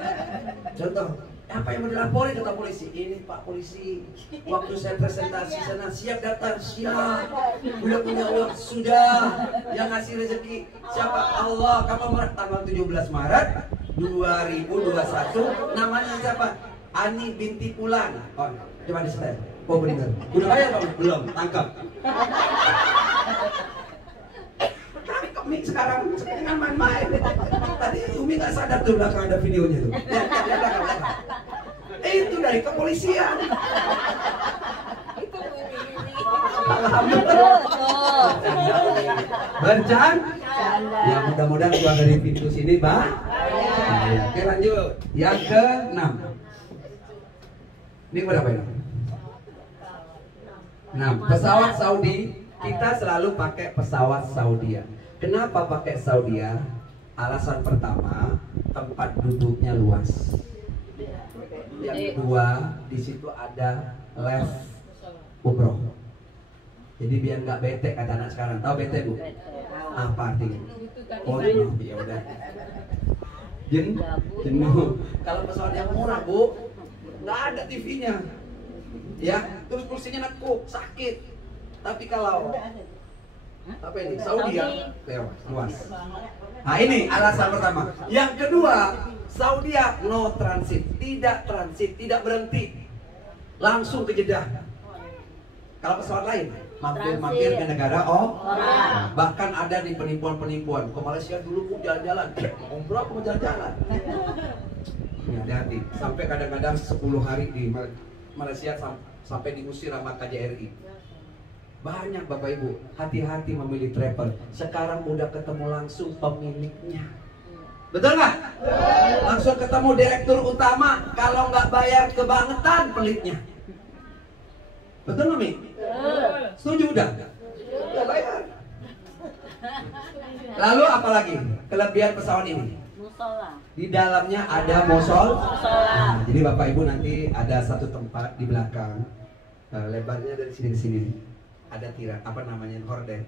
Contoh, apa yang mau dilaporin kata polisi? Ini Pak polisi, waktu saya presentasi sana siap datang, siap. Udah punya uang, sudah. Yang ngasih rezeki siapa? Allah. Kamu tanggal 17 Maret 2021, namanya siapa? Ani binti Pulan. Oh, coba disetel. Oh benar. Udah bayar Pak? Belum, tangkap. Umi sekarang dengan main-main. Tadi Umi nggak sadar tuh belakang ada videonya tuh. Belakang. Itu dari kepolisian. Alhamdulillah. Bercanda. Ya mudah-mudahan keluar dari pintu sini, Pak. Oke lanjut. Yang ke-6. Ini berapa ini? 6. Pesawat Saudi. Kita selalu pakai pesawat Saudi. Kenapa pakai Saudi? Alasan pertama, tempat duduknya luas. Yang kedua, di situ ada live umroh. Jadi biar nggak bete kata anak sekarang. Tahu bete Bu? Apa artinya? Oh, ya udah. Jenuh. Kalau pesawat yang murah Bu, nggak ada TV-nya. Ya, terus kursinya nekuk, sakit. Tapi kalau apa ini? Saudi ya, luas. Nah ini alasan pertama. Yang kedua, Saudi no transit, tidak berhenti, langsung ke Jeddah. Kalau pesawat lain, mampir ke negara bahkan ada di penipuan. Ke Malaysia dulu pun jalan-jalan, umroh aku mau jalan-jalan. Hati-hati, sampai kadang-kadang 10 hari di Malaysia sampai diusir sama KJRI. Banyak Bapak Ibu, hati-hati memilih travel. Sekarang udah ketemu langsung pemiliknya. Betul nggak? Langsung ketemu direktur utama. Kalau nggak bayar kebangetan pelitnya. Betul nggak Mi? Setuju udah? Udah bayar. Lalu apa lagi kelebihan pesawat ini? Di dalamnya ada musola. Nah, jadi Bapak Ibu nanti ada satu tempat di belakang. Lebarnya dari sini ke sini. Ada tirai, apa namanya, horden.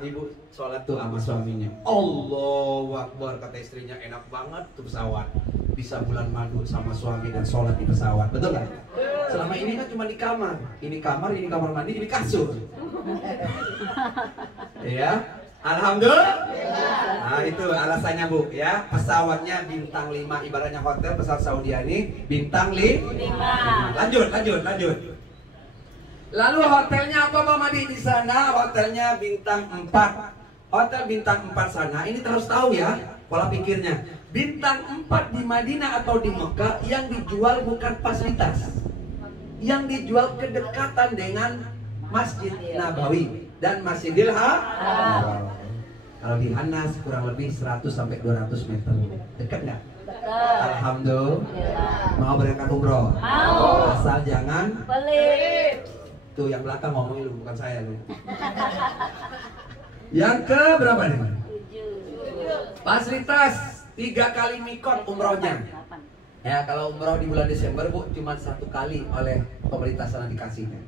Ibu sholat tuh sama suaminya. Allahu Akbar, kata istrinya, enak banget tuh pesawat. Bisa bulan madu sama suami dan sholat di pesawat. Betul nggak? Selama ini kan cuma di kamar. Ini kamar mandi, ini kasur. Ya, alhamdulillah. Nah itu alasannya Bu ya. Pesawatnya bintang 5, ibaratnya hotel pesawat Saudi ini bintang 5. Lanjut. Lalu hotelnya apa Pak Madi di sana? Hotelnya bintang 4. Hotel bintang 4 sana, ini terus tahu ya pola pikirnya. Bintang 4 di Madinah atau di Mekah yang dijual bukan fasilitas, yang dijual kedekatan dengan Masjid Nabawi dan Masjidil Haram. Kalau di Hanas kurang lebih 100 sampai 200 meter. Dekat nggak? Alhamdulillah. Mau berangkat umroh? Mau. Asal jangan pelit. Tuh yang belakang ngomongin lu, bukan saya lu. Yang ke berapa nih? 7. Fasilitas 3 kali mikot umrohnya. Ya kalau umroh di bulan Desember Bu, cuma 1 kali oleh pemerintah sana dikasihnya.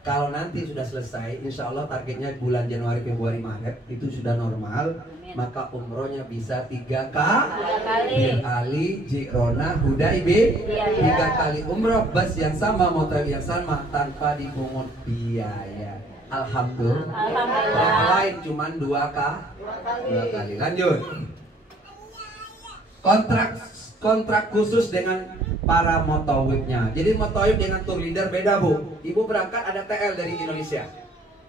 Kalau nanti sudah selesai, insya Allah targetnya bulan Januari, Februari, Maret itu sudah normal. Maka umrohnya bisa 3 kali. Ali, Jirona, Hudaibiyah. 3 kali umroh, bus yang sama, motor yang sama, tanpa dipungut biaya. Alhamdulillah. Yang lain cuma 2 kali. Lanjut. Kontrak khusus dengan para motowibnya. Jadi motowib dengan tour leader beda Bu. Ibu berangkat ada TL dari Indonesia.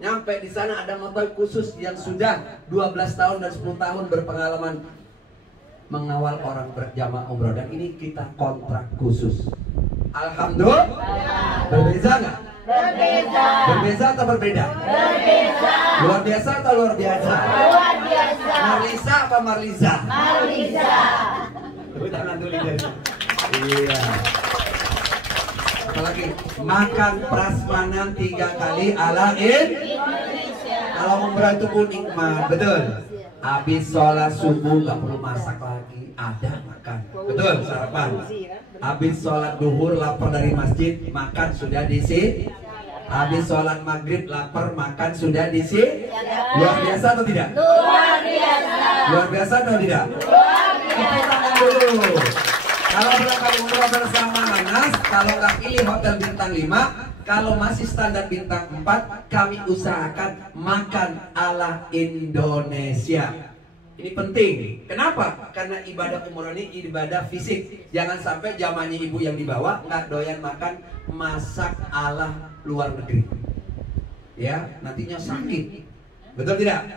Nyampe di sana ada motowib khusus yang sudah 12 tahun dan 10 tahun berpengalaman mengawal orang berjamaah umroh, dan ini kita kontrak khusus. Alhamdulillah. Berbeza nggak? Berbeza. Berbeza atau berbeda? Berbeza. Luar biasa atau luar biasa? Luar biasa. Marlisa apa Marliza? Marliza. Tepuk tangan dulu lidah. Iya. Apalagi makan prasmanan 3 kali ala Indonesia. Kalau umrah itu pun nikmat, betul. Habis sholat subuh nggak perlu masak lagi, ada makan, betul sarapan. Habis sholat duhur lapar dari masjid, makan sudah diisi. Habis sholat maghrib lapar, makan sudah diisi. Luar biasa atau tidak? Luar biasa. Luar biasa atau tidak? Luar biasa. Kalau berangkat umrah bersama Anas, kalau nggak pilih hotel bintang 5, kalau masih standar bintang 4, kami usahakan makan ala Indonesia. Ini penting. Kenapa? Karena ibadah umrah ini ibadah fisik. Jangan sampai zamannya ibu yang dibawa nggak doyan makan masak ala luar negeri. Ya, nantinya sakit. Betul tidak?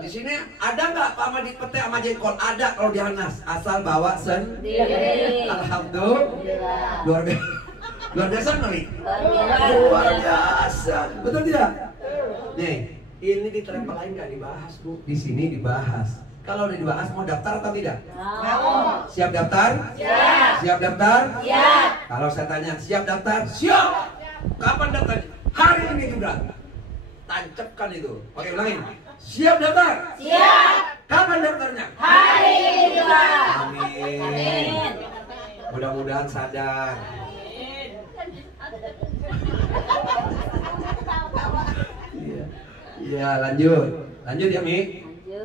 Di sini ada nggak Pak Madi pete sama jengkol? Ada kalau di Anas, asal bawa sendiri. Alhamdulillah. Luar biasa. Luar biasa kali. Luar biasa. Betul tidak? Nih, ini di travel lain nggak dibahas Bu. Di sini dibahas. Kalau udah dibahas mau daftar atau tidak? Mau. Siap daftar? Siap. Siap daftar? Siap. Kalau saya tanya siap daftar? Siap. Kapan daftarnya? Hari ini juga. Tancapkan itu. Oke, ulangin. Siap daftar? Siap. Kapan daftarnya? Hari ini juga. Amin. Mudah-mudahan sadar. Iya. Iya, lanjut. Lanjut ya, Mi.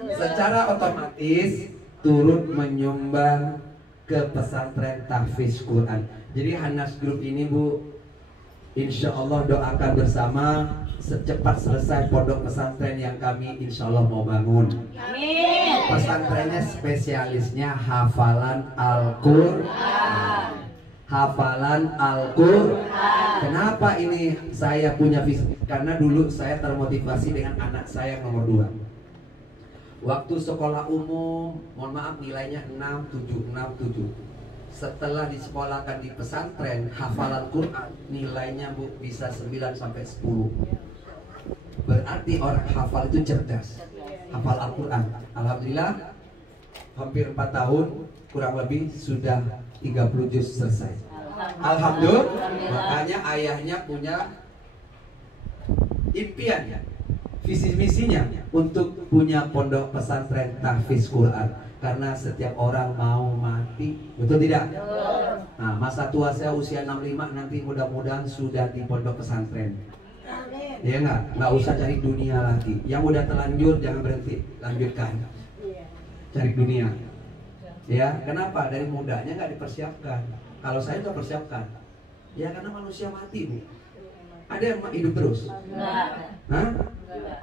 Secara otomatis turut menyumbang ke pesantren tahfiz Quran. Jadi Hanas Group ini Bu, insya Allah doakan bersama secepat selesai pondok pesantren yang kami insya Allah mau bangun. Amin. Pesantrennya spesialisnya hafalan Al-Quran. Hafalan Al-Quran. Kenapa ini saya punya visi? Karena dulu saya termotivasi dengan anak saya nomor 2. Waktu sekolah umum, mohon maaf nilainya 6,7. Setelah disekolahkan di pesantren, hafalan Quran nilainya Bu bisa 9 sampai 10. Berarti orang hafal itu cerdas. Hafal Al-Quran. Alhamdulillah hampir 4 tahun kurang lebih sudah 30 juz selesai. Alhamdulillah. Makanya ayahnya punya impian, visi misinya untuk punya pondok pesantren tahfiz Quran. Karena setiap orang mau mati, betul tidak? Nah, masa tua saya usia 65 nanti mudah-mudahan sudah di pondok pesantren. Ya nggak usah cari dunia lagi. Yang udah terlanjur jangan berhenti, lanjutkan. Cari dunia. Ya, kenapa? Dari mudanya nggak dipersiapkan. Kalau saya nggak persiapkan, ya karena manusia mati Bu. Ada yang hidup terus? Hah?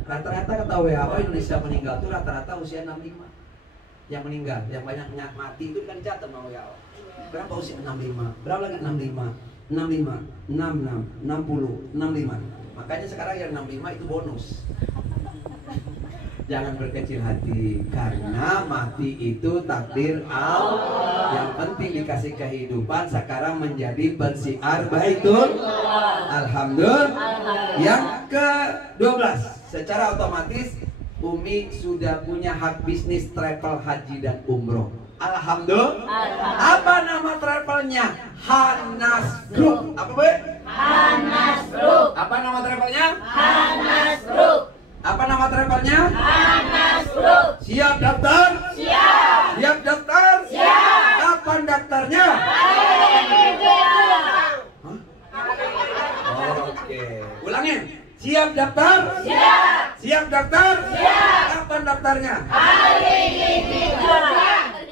Rata-rata kata WHO Indonesia meninggal itu rata-rata usia 65. Yang meninggal, yang banyak mati itu kan dicatat sama WHO. Berapa usia 65? Berapa lagi 65? 65, 66, 60, 65. Makanya sekarang yang 65 itu bonus. Jangan berkecil hati, karena mati itu takdir Allah. Yang penting dikasih kehidupan, sekarang menjadi pensiar baitul. Alhamdulillah. Yang ke-12, secara otomatis Umi sudah punya hak bisnis travel haji dan umroh. Alhamdulillah. Apa nama travelnya? Hanas Group. Apa Bu? Hanas Group. Apa nama travelnya? Hanas Group. Apa nama travelnya? Hanas Group. Siap daftar? Siap. Siap daftar? Siap. Kapan daftarnya? Hari ini juga. Oke. Ulangin. Siap daftar? Siap. Siap daftar? Siap. Kapan daftarnya? Hari ini juga.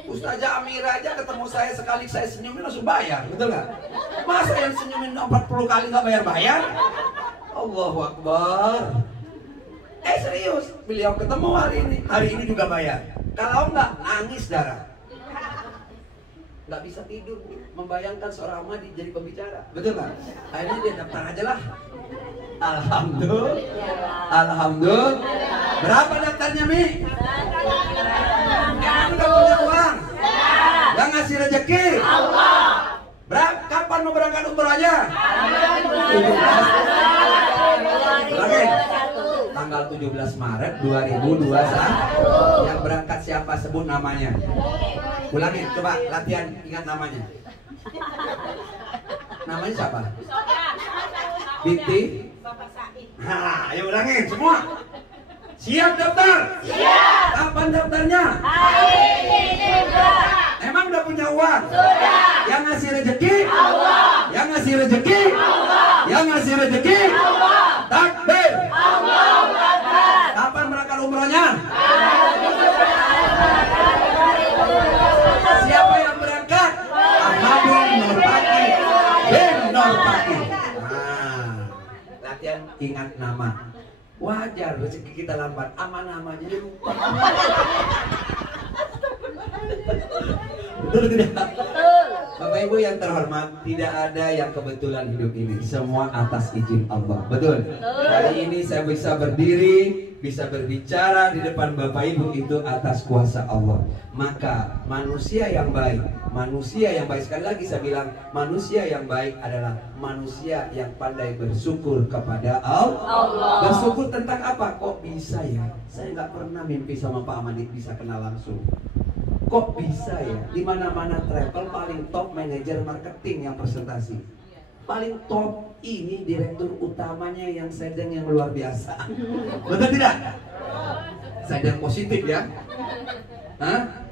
Ustazah Amira aja ketemu saya sekali saya senyumin langsung bayar, betul nggak? Masa yang senyumin 40 kali nggak bayar-bayar? Allahu Akbar. Serius, beliau ketemu hari ini juga bayar. Kalau nggak nangis darah. Nggak bisa tidur, membayangkan seorang Ahmadi jadi pembicara, betul nggak? Akhirnya dia daftar aja lah. Alhamdulillah. Alhamdulillah. Berapa daftarnya Mi? Yang udah punya uang? Yang ngasih rezeki? Allah. Berapa? Kapan Kapan mau berangkat umrahnya? Lagi. Tanggal 17 Maret 2021. Yang berangkat siapa, sebut namanya. Ulangin, coba latihan ingat namanya. Namanya siapa? Binti. Ayo ulangin semua. Siap daftar? Siap. Kapan daftarnya? Hari ini juga. Emang udah punya uang? Sudah. Yang ngasih rezeki? Allah. Yang ngasih rezeki? Allah. Yang ngasih rezeki? Allah. Takbir. Allahu Akbar. Kapan berangkat umrohnya? Siapa yang berangkat? Ahmadun Nurpati bin Nurpati. Latihan ingat nama. Wajar rezeki kita lambat, namanya lupa. Betul tidak? Bapak Ibu yang terhormat, tidak ada yang kebetulan hidup ini, semua atas izin Allah. Betul? Hari ini saya bisa berdiri, bisa berbicara di depan Bapak Ibu itu atas kuasa Allah. Maka manusia yang baik sekali lagi saya bilang, manusia yang baik adalah manusia yang pandai bersyukur kepada Allah. Bersyukur tentang apa? Kok bisa ya? Saya nggak pernah mimpi sama Pak Amanit bisa kenal langsung. Kok bisa ya? Di mana-mana travel paling top manajer marketing yang presentasi. Paling top ini direktur utamanya yang sedang yang luar biasa. Betul tidak? Sedang positif ya? Hah?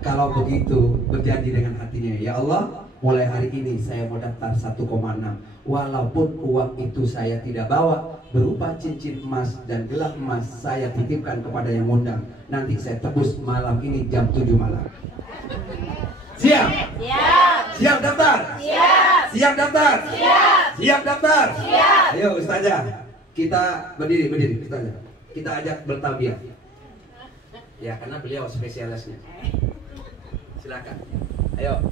Kalau begitu berjanji dengan hatinya, ya Allah, mulai hari ini saya mau daftar 1,6. Walaupun uang itu saya tidak bawa, berupa cincin emas dan gelang emas, saya titipkan kepada yang undang. Nanti saya tebus malam ini jam 7 malam. Siap? Siap. Siap daftar? Siap. Siap daftar? Siap. Siap daftar? Siap. Ayo Ustazah, kita berdiri Ustazah. Kita ajak bertalbiyah. Ya, karena beliau spesialisnya. Silakan. Ayo.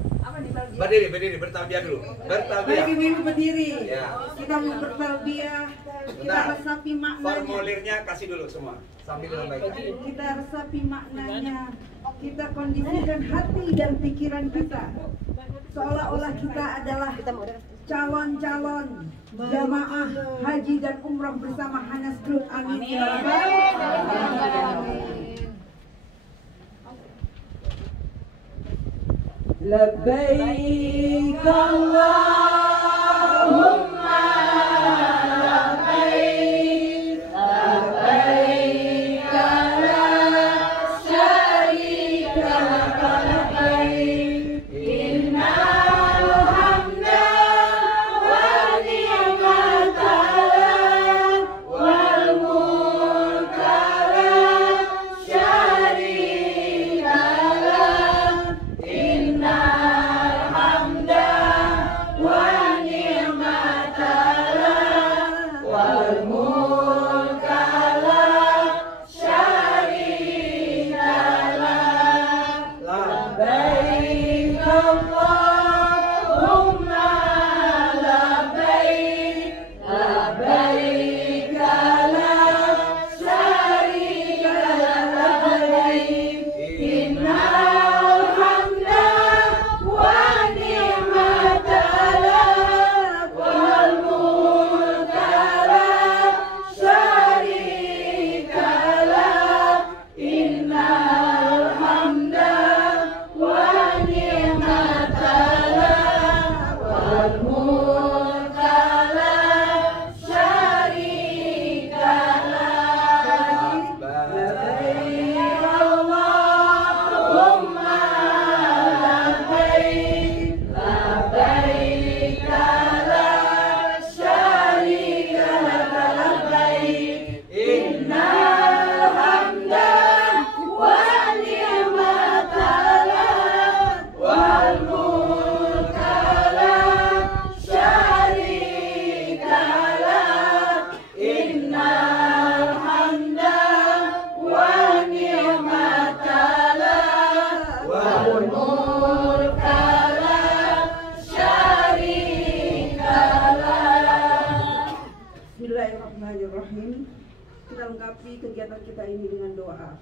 Berdiri, bertalbiyah dulu. Bertalbiyah. Mari ibu berdiri. Ya. Kita mau bertalbiyah. Kita resapi maknanya. Formulirnya kasih dulu semua. Sambil lambaikan. Kita resapi maknanya. Kita kondisikan hati dan pikiran kita. Seolah-olah kita adalah calon-calon jamaah haji dan umroh bersama Hanas Group. Amin. Ya Rabbal. Labbaik Allahumma labbaik, labbaik la syarika laka labbaik, innal hamda wa ni'mata wal mulka la syarika lak. Bismillahirrahmanirrahim. Kita lengkapi kegiatan kita ini dengan doa.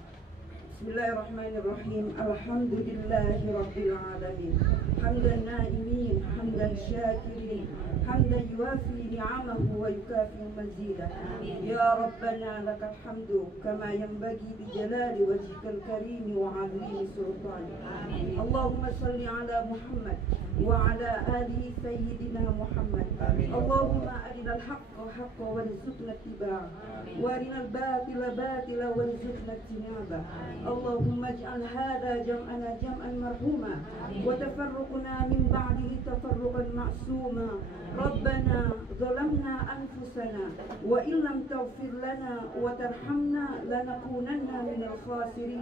Bismillahirrahmanirrahim. Alhamdulillahi Rabbil Alamin. Hamdan na'imin, hamdan syakirin, hamdan yuafi ni'amahu wa yukafi mazidah. Ya Rabbana lakal hamdu kama yanbaghi bi jalali wajhikal karim wa 'azimi sultanik. Allahumma salli ala Muhammad wa ala ali sayyidina Muhammad. Allahumma arinal haqqa haqqa warzuqna ittiba'ah wa arinal batila batila warzuqna ijtinabah. Allahumma ij'al hadha jam'ana jam'an marhuma wa tafarruqna min ba'dihi tafarruqan ma'suma. Rabbana zalamna anfusana wa illam taghfir lana wa tarhamna lanakunanna minal khasirin.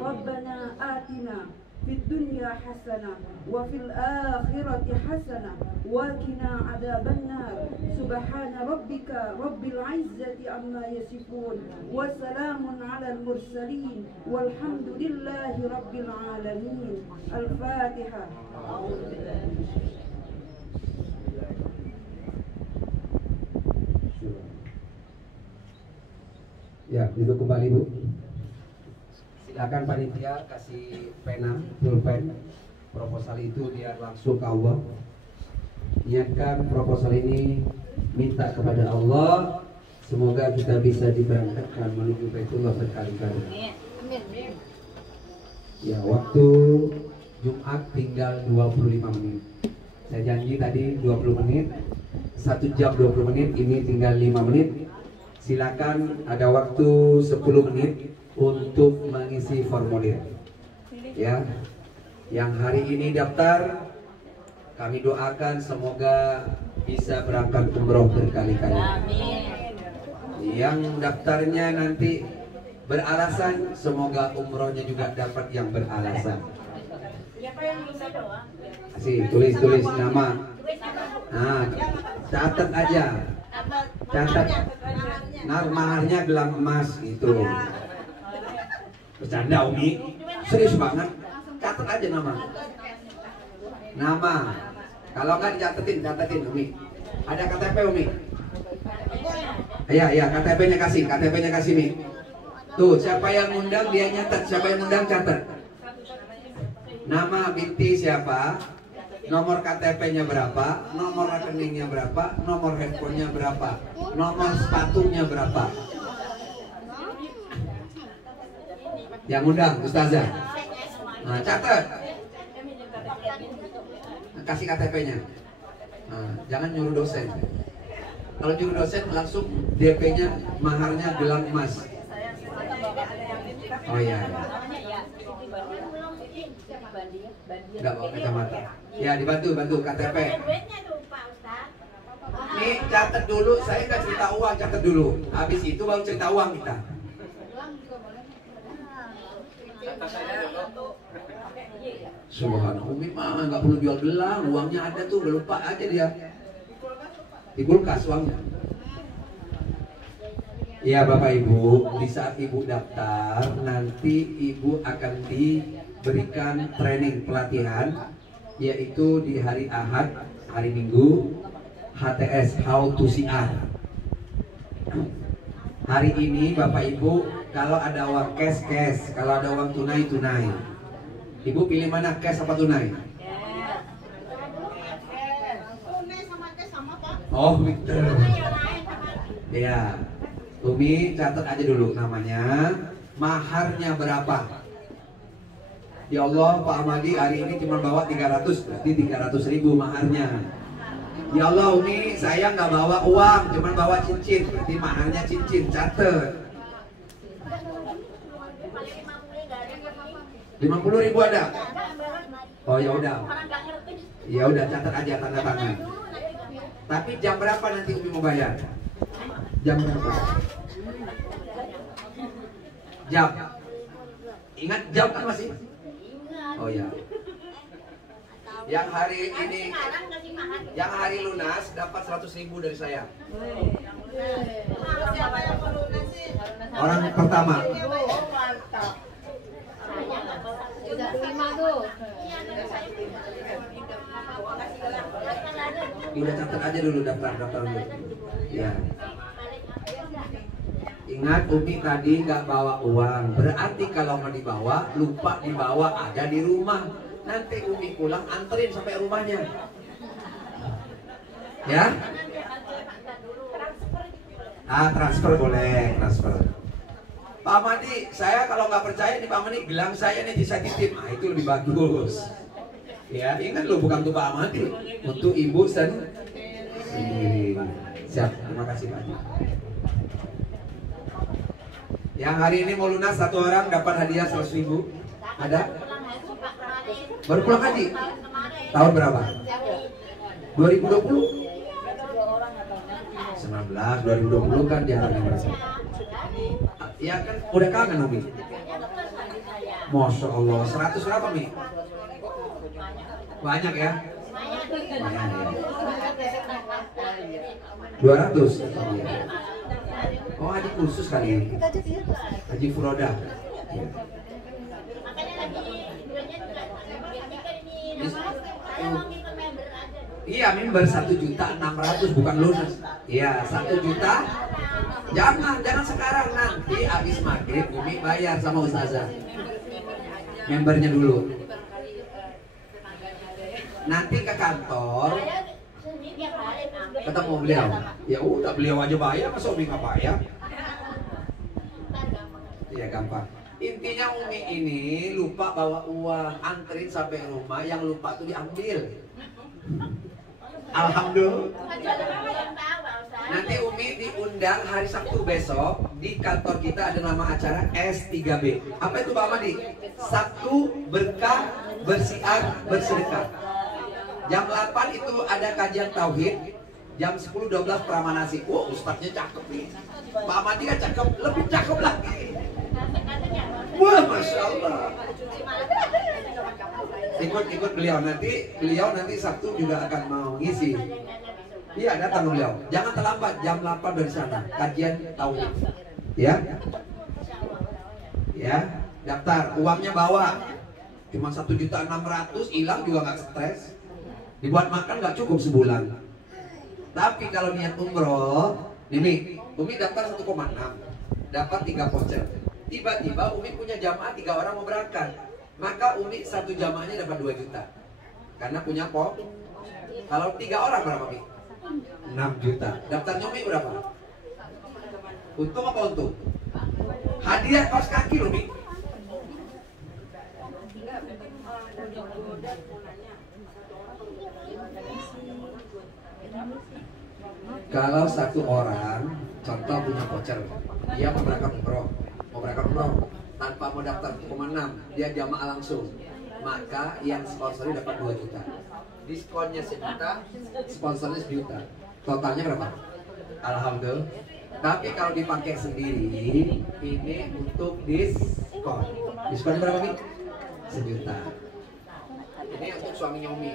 Rabbana atina fid dunya hasanah wa fil akhirati hasanah wa qina adzabannar. Subhana rabbika rabbil izzati amma yasifun wa salamun alal mursalin walhamdulillahi rabbil alamin. Al-Fatihah. Ya, duduk kembali Bu. Silakan panitia kasih pena, pulpen. Proposal itu biar langsung ke Allah. Niatkan proposal ini minta kepada Allah, semoga kita bisa diberangkatkan menuju Baitullah berkali-kali. Ya, waktu Jumat tinggal 25 menit. Saya janji tadi 20 menit, 1 jam 20 menit, ini tinggal 5 menit. Silakan, ada waktu 10 menit untuk mengisi formulir. Ya, yang hari ini daftar, kami doakan semoga bisa berangkat umroh berkali-kali. Yang daftarnya nanti beralasan, semoga umrohnya juga dapat yang beralasan. Kasih tulis nama. Nah, catat aja. Catat. Maharnya gelang emas gitu. Bercanda Umi, serius banget. Catat aja nama. Nama. Kalau nggak catetin Umi. Ada KTP Umi. Iya, KTP-nya kasih Mi. Tuh, siapa yang undang dia nyatet, siapa yang undang catat. Nama binti siapa? Nomor KTP-nya berapa, nomor rekeningnya berapa, nomor handphonenya berapa, nomor sepatunya berapa. Yang undang Ustazah. Nah, catat. Kasih KTP-nya. Nah, jangan nyuruh dosen. Kalau nyuruh dosen langsung DP-nya maharnya gelang emas. Oh iya. Enggak bawa kacamata. Ya, dibantu KTP. Nih, catat dulu, saya nggak cerita uang, catat dulu. Habis itu baru cerita uang kita. Subhanallah, Umi mah nggak perlu jual gelang, uangnya ada tuh, udah lupa aja dia. Di kulkas uangnya. Ya Bapak Ibu, di saat Ibu daftar, nanti Ibu akan diberikan training pelatihan, yaitu di hari Ahad, hari Minggu, HTS, How to CR. Hari ini Bapak Ibu, kalau ada uang cash, kalau ada uang tunai. Ibu pilih mana, cash apa tunai? Tunai sama cash sama Pak. Oh, betul. Ya, Umi catat aja dulu namanya, maharnya berapa? Ya Allah, Pak Ahmadi hari ini cuma bawa 300, berarti 300.000 maharnya. Ya Allah Umi, saya nggak bawa uang, cuma bawa cincin, berarti maharnya cincin, catat. 50.000 ada? Oh ya udah. Ya udah, catat aja tanda tangan. Tapi jam berapa nanti Umi mau bayar? Jam berapa? Jam. Ingat jam kan masih? Oh ya. Yang hari ini, yang hari lunas dapat 100.000 dari saya. Siapa yang melunasin? Orang pertama. Udah catat aja dulu daftar dulu. Ya. Ingat Umi tadi nggak bawa uang, berarti kalau mau dibawa, lupa dibawa ada di rumah. Nanti Umi pulang anterin sampai rumahnya. Ya? Transfer boleh, transfer. Pak Madi, saya kalau nggak percaya nih Pak Madi, gelang saya nih bisa titip. Itu lebih bagus. Ya, ingat lo bukan untuk Pak Madi, untuk ibu sendiri. Siap, terima kasih Pak. Yang hari ini mau lunas satu orang dapat hadiah 100.000. Ada? Baru pulang haji? Tahun berapa? 2020? 2020 kan jarang yang merasa. Ya kan udah kangen Umi. Masya Allah, 100 berapa Mi? Banyak ya? Banyak ya. 200. Oh haji khusus kali ini. Haji Furoda. Iya, member 1.600.000 bukan lunas. Iya, 1 juta. Jangan sekarang, nanti habis maghrib Umi bayar sama Ustazah. Membernya dulu. Nanti ke kantor ketemu beliau. Ya udah beliau aja bayar, masa Umi nggak bayar? Iya gampang. Intinya Umi ini lupa bawa uang, anterin sampai rumah, yang lupa tuh diambil. Alhamdulillah. Nanti Umi diundang hari Sabtu besok di kantor kita, ada nama acara S3B. Apa itu Pak Madi? Sabtu berkah, bersiar, bersedekah. Jam 8 itu ada kajian tauhid. Jam 10-12 pramanasi. Wah, ustadznya cakep nih. Pak Madi kan cakep, lebih cakep lagi. Wah, Masya Allah. Ikut beliau nanti Sabtu juga akan mau ngisi. Iya, datang beliau. Jangan terlambat, jam 8 dari sana. Kajian tauhid. Ya. Ya, daftar, uangnya bawa. Cuma 1.600.000, hilang juga nggak stres. Dibuat makan nggak cukup sebulan. Tapi kalau niat umroh, ini Umi daftar 1,6, dapat 3 voucher. Tiba-tiba Umi punya jamaah 3 orang mau berangkat, maka Umi satu jamaahnya dapat 2 juta. Karena punya pop. Kalau 3 orang berapa Umi? 6 juta. Daftarnya Umi berapa? Untung apa untung? Hadiah kaos kaki Umi. Kalau satu orang, contoh punya voucher, dia mau berangkat umroh, tanpa mau daftar 1,6, dia jamaah langsung, maka yang sponsornya dapat 2 juta. Diskonnya 1 juta, sponsornya 1 juta. Totalnya berapa? Alhamdulillah. Tapi kalau dipakai sendiri, ini untuk diskon. Diskon berapa nih? 1 juta. Ini untuk suaminya Umi.